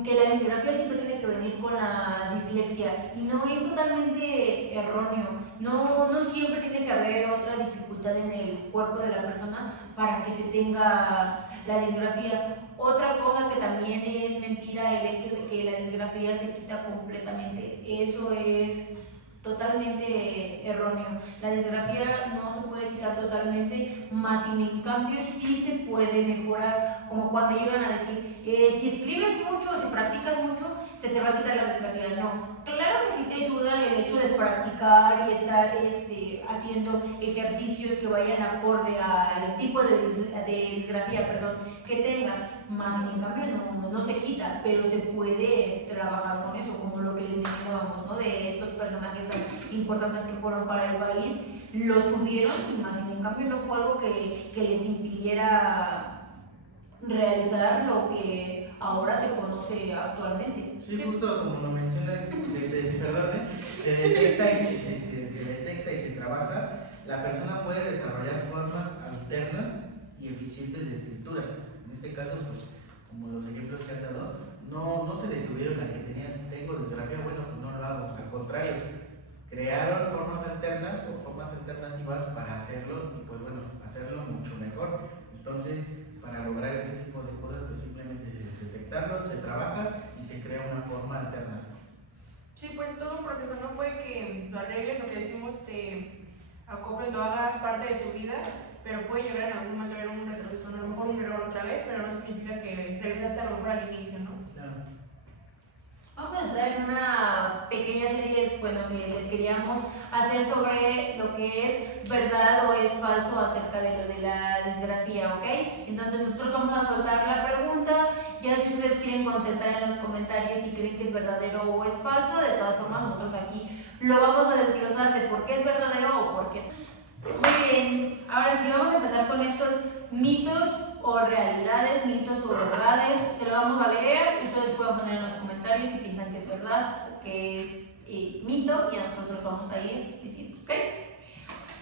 que la disgrafía siempre tiene que venir con la dislexia, y no, es totalmente erróneo. No siempre tiene que haber otra dificultad en el cuerpo de la persona para que se tenga la disgrafía. Otra cosa que también es mentira, el hecho de que la disgrafía se quita completamente. Eso es totalmente erróneo. La disgrafía no se puede quitar totalmente, más sin en cambio sí se puede mejorar, como cuando llegan a decir, si escribes mucho o si practicas mucho, se te va a quitar la disgrafía. No, claro que sí te ayuda el hecho de practicar y estar haciendo ejercicios que vayan acorde al tipo de disgrafía, que tengas, más sin en cambio no se quita, pero se puede trabajar con eso, como lo que les mencionábamos, ¿no? De estos personajes tan importantes que fueron para el país, lo tuvieron, y más sin en cambio no fue algo que les impidiera realizar lo que ahora se conoce actualmente. Sí, justo como lo mencionas, se detecta y se trabaja, la persona puede desarrollar formas alternas y eficientes de escritura. En este caso, pues, como los ejemplos que han dado, no se detuvieron a que tengo disgrafía, bueno, pues no lo hago, al contrario, crearon formas alternas o formas alternativas para hacerlo, y pues bueno, hacerlo mucho mejor. Entonces, para lograr este tipo de cosas, pues simplemente es detectarlo, se trabaja y se crea una forma alterna. Sí, pues todo un proceso, no puede que lo arregles, lo que decimos, te acoples, lo hagas parte de tu vida, pero puede llegar en algún momento a haber un retroceso, a lo mejor un error otra vez, pero no significa que regresaste a lo mejor al inicio, ¿no? Claro. Vamos a entrar en una pequeña serie, bueno, que les queríamos hacer sobre lo que es verdad o es falso acerca de lo de la disgrafía, ¿ok? Entonces nosotros vamos a soltar la pregunta, ya si ustedes quieren contestar en los comentarios si creen que es verdadero o es falso, de todas formas nosotros aquí lo vamos a desglosar de por qué es verdadero o por qué es. Muy bien, ahora sí vamos a empezar con estos mitos o realidades, mitos o verdades. Se lo vamos a leer, ustedes pueden poner en los comentarios si piensan que es verdad o que es mito, y nosotros lo vamos a ir diciendo, ¿ok?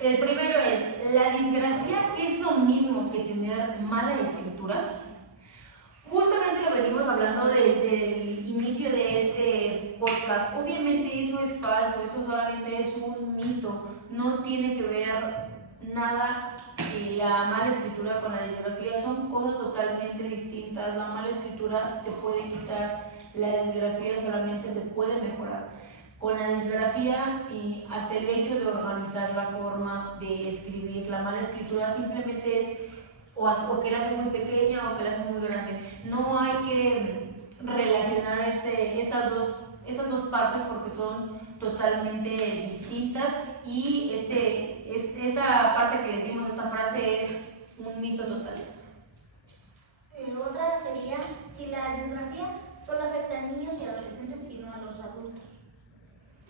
El primero es, ¿la disgrafía es lo mismo que tener mala escritura? Justamente lo venimos hablando desde el inicio de este podcast. Obviamente eso es falso, eso solamente es un mito. No tiene que ver nada la mala escritura con la disgrafía, son cosas totalmente distintas. La mala escritura se puede quitar, la disgrafía solamente se puede mejorar. Con la disgrafía y hasta el hecho de organizar la forma de escribir, la mala escritura simplemente es o que la haces muy pequeña o que la haces muy grande. No hay que relacionar esas dos partes porque son totalmente distintas, y esta parte que decimos, esta frase, es un mito total. Otra sería si la disgrafía solo afecta a niños y adolescentes y no a los adultos.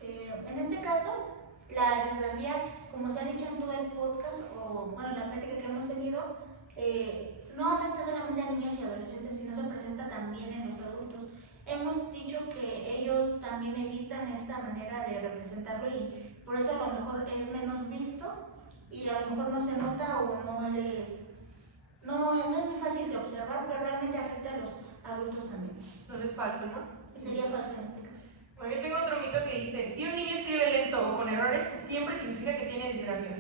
En este caso, la disgrafía, como se ha dicho en todo el podcast, o bueno, en la plática que hemos tenido, no afecta solamente a niños y adolescentes, sino se presenta también en los adultos. Hemos dicho que ellos también evitan esta manera de representarlo y por eso a lo mejor es menos visto y a lo mejor no se nota o no es muy fácil de observar, pero realmente afecta a los adultos también. Entonces es falso, ¿no? Sería falso en este caso. Bueno, yo tengo otro mito que dice, si un niño escribe lento o con errores, siempre significa que tiene disgrafía.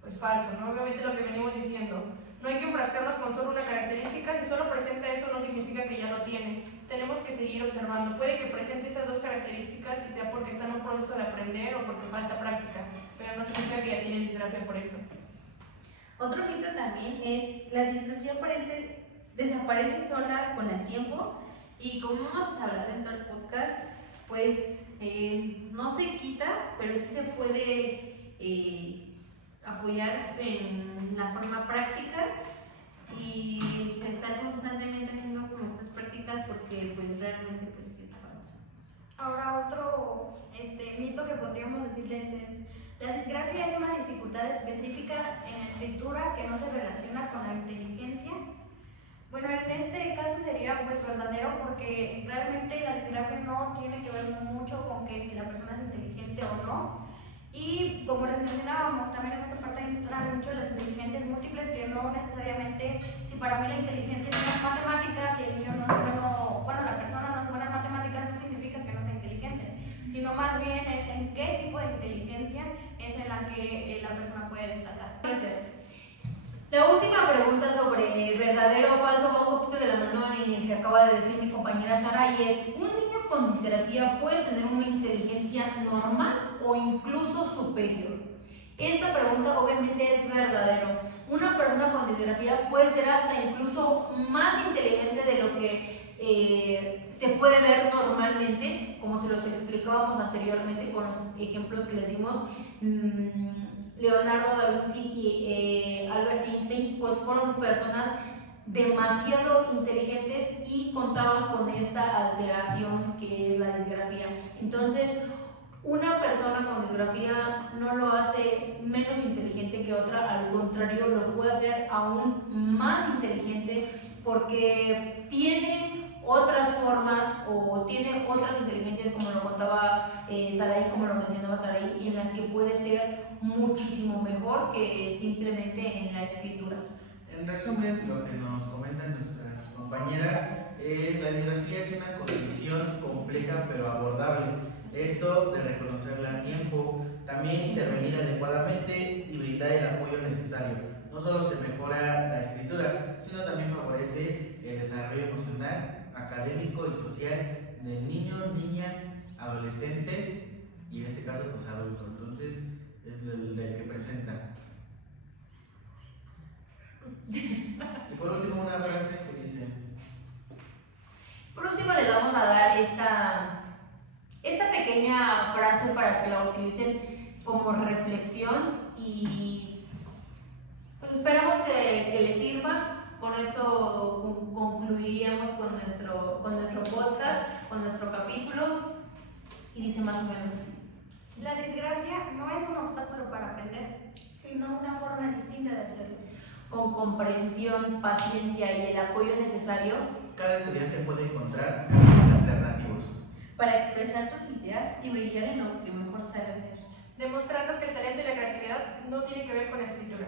Pues falso, ¿no? Obviamente lo que venimos diciendo. No hay que enfrascarnos con solo una característica, si solo presenta eso no significa que ya lo tiene. Tenemos que seguir observando. Puede que presente estas dos características y sea porque está en un proceso de aprender o porque falta práctica, pero no significa que ya tiene disgrafía por eso. Otro mito también es la disgrafía desaparece sola con el tiempo, y como hemos hablado en todo el podcast, pues no se quita, pero sí se puede apoyar en la forma práctica y estar constantemente haciendo como estas prácticas porque pues realmente pues es falso. Ahora otro mito que podríamos decirles es: la disgrafia es una dificultad específica en la escritura que no se relaciona con la inteligencia. Bueno, en este caso sería pues verdadero, porque realmente la disgrafia no tiene que ver mucho con que si la persona es inteligente o no. Y como les mencionábamos, también en esta parte entran mucho las inteligencias múltiples, que no necesariamente, si para mí la inteligencia es en matemáticas y el niño no es bueno, la persona no es buena en matemáticas, no significa que no sea inteligente, sino más bien es en qué tipo de inteligencia es en la que la persona puede destacar. La última pregunta sobre verdadero o falso va un poquito de la mano en el que acaba de decir mi compañera Sara, y es: ¿un niño con disgrafía puede tener una inteligencia normal o incluso superior? Esta pregunta obviamente es verdadero. Una persona con disgrafía puede ser hasta incluso más inteligente de lo que se puede ver normalmente, como se los explicábamos anteriormente con los ejemplos que les dimos. Leonardo da Vinci y Albert Einstein pues fueron personas demasiado inteligentes y contaban con esta alteración que es la disgrafía. Entonces, una persona con disgrafía no lo hace menos inteligente que otra, al contrario, lo puede hacer aún más inteligente porque tiene otras formas o tiene otras inteligencias, como lo contaba Saraí, como lo mencionaba Saraí, en las que puede ser muchísimo mejor que simplemente en la escritura. En resumen, lo que nos comentan nuestras compañeras es: la disgrafía es una condición compleja pero abordable. Esto de reconocerla a tiempo, también intervenir adecuadamente y brindar el apoyo necesario. No solo se mejora la escritura, sino también favorece el desarrollo emocional, académico y social del niño, niña, adolescente y en este caso pues adulto. Entonces es del que presenta. Y por último una frase que dice: Por último les vamos a dar esta pequeña frase para que la utilicen como reflexión y pues esperamos que les sirva. Con esto concluiríamos con nuestro podcast, con nuestro capítulo, y dice más o menos así: La disgrafia no es un obstáculo para aprender, sino una forma distinta de hacerlo. con comprensión, paciencia y el apoyo necesario, cada estudiante puede encontrar caminos alternativos Para expresar sus ideas y brillar en lo que mejor sabe hacer. Demostrando que el talento y la creatividad no tienen que ver con la escritura.